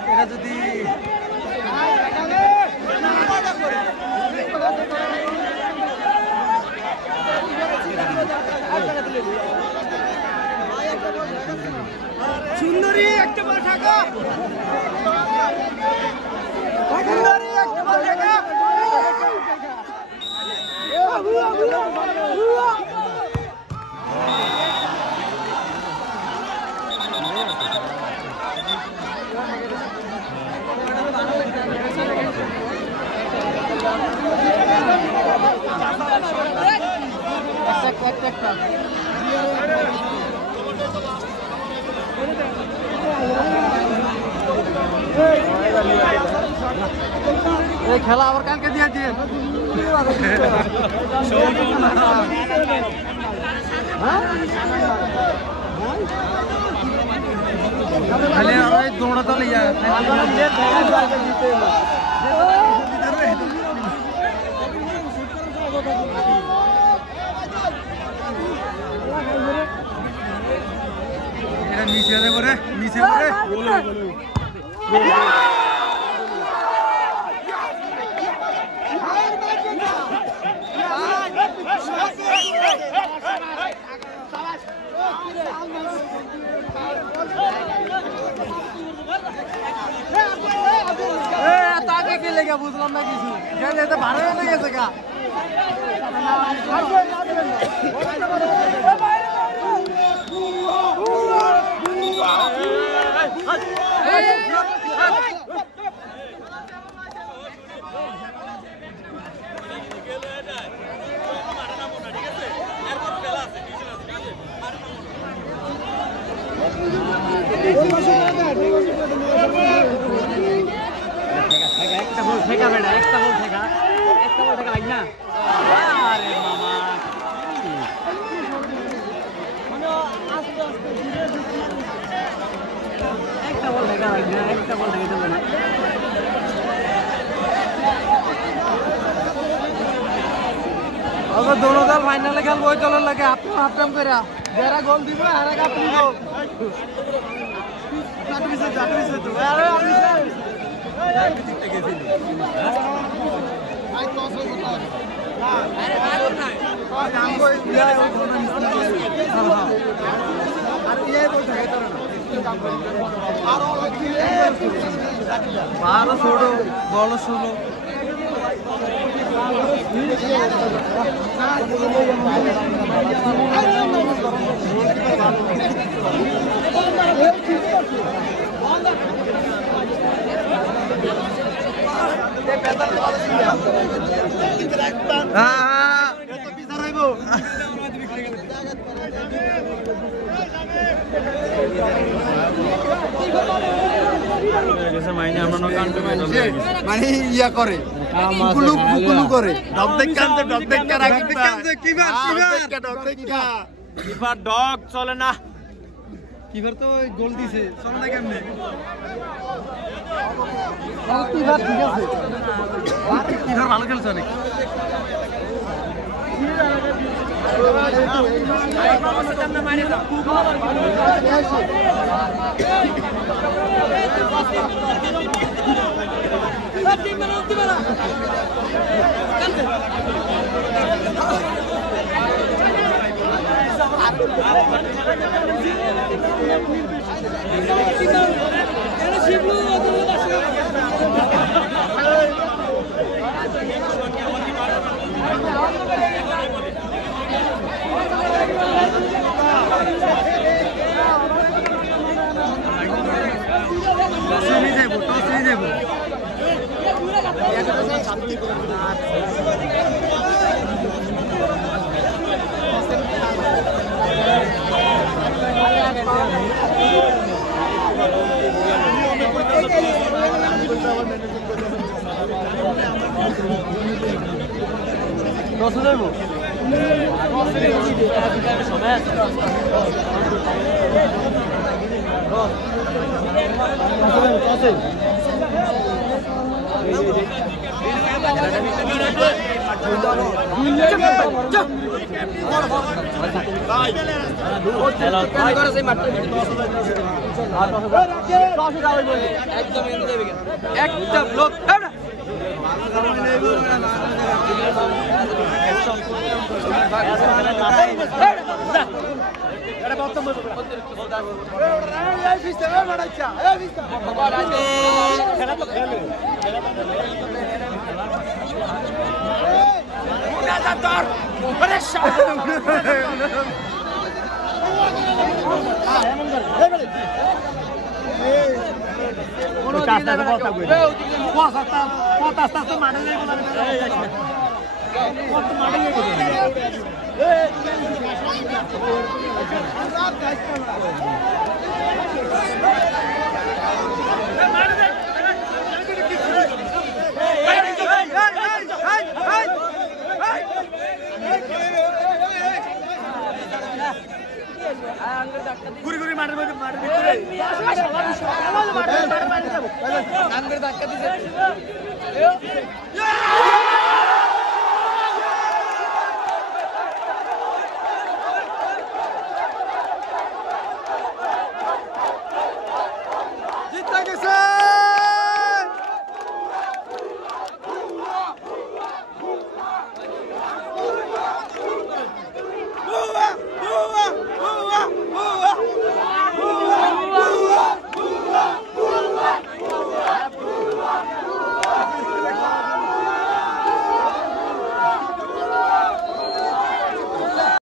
এটা যদি সুন্দরী একটা বল ঢাকা সুন্দরী একটা বল ঢাকা এই খেলা আবার কালকে দিয়ে দিয়ে দৌড়া তো লিয়া নিচে পরে নিচে পরে কে বুঝলাম না কিছু যেতে ভালো হয়ে গেছে গা একটা বল ঠেকা বেটা একটা বল ঠেকা লাগ না আরে মামা একটা বল ঠেকা লাগ না একটা বল ঠেকা দেবে না अगर दोनों दल फाइनल खेल वो चलो लगे आप हाफ टाइम करा जरा गोल दी बो हारा का अपनी को जाटवी से तो अरे भाई तो से अरे मारो ना काम को दिया है वो हां और ये बोल रहे तो मारो छोड़ो बॉल छोड़ो মানে ইয়া করে কুলু করে কিপার ডগ চলে না কিভার তো গোল দিছে চলে না কেমনে কিভার ঠিক আছে কিভার ভালো খেলছে অনেক ধাক্কা দিছে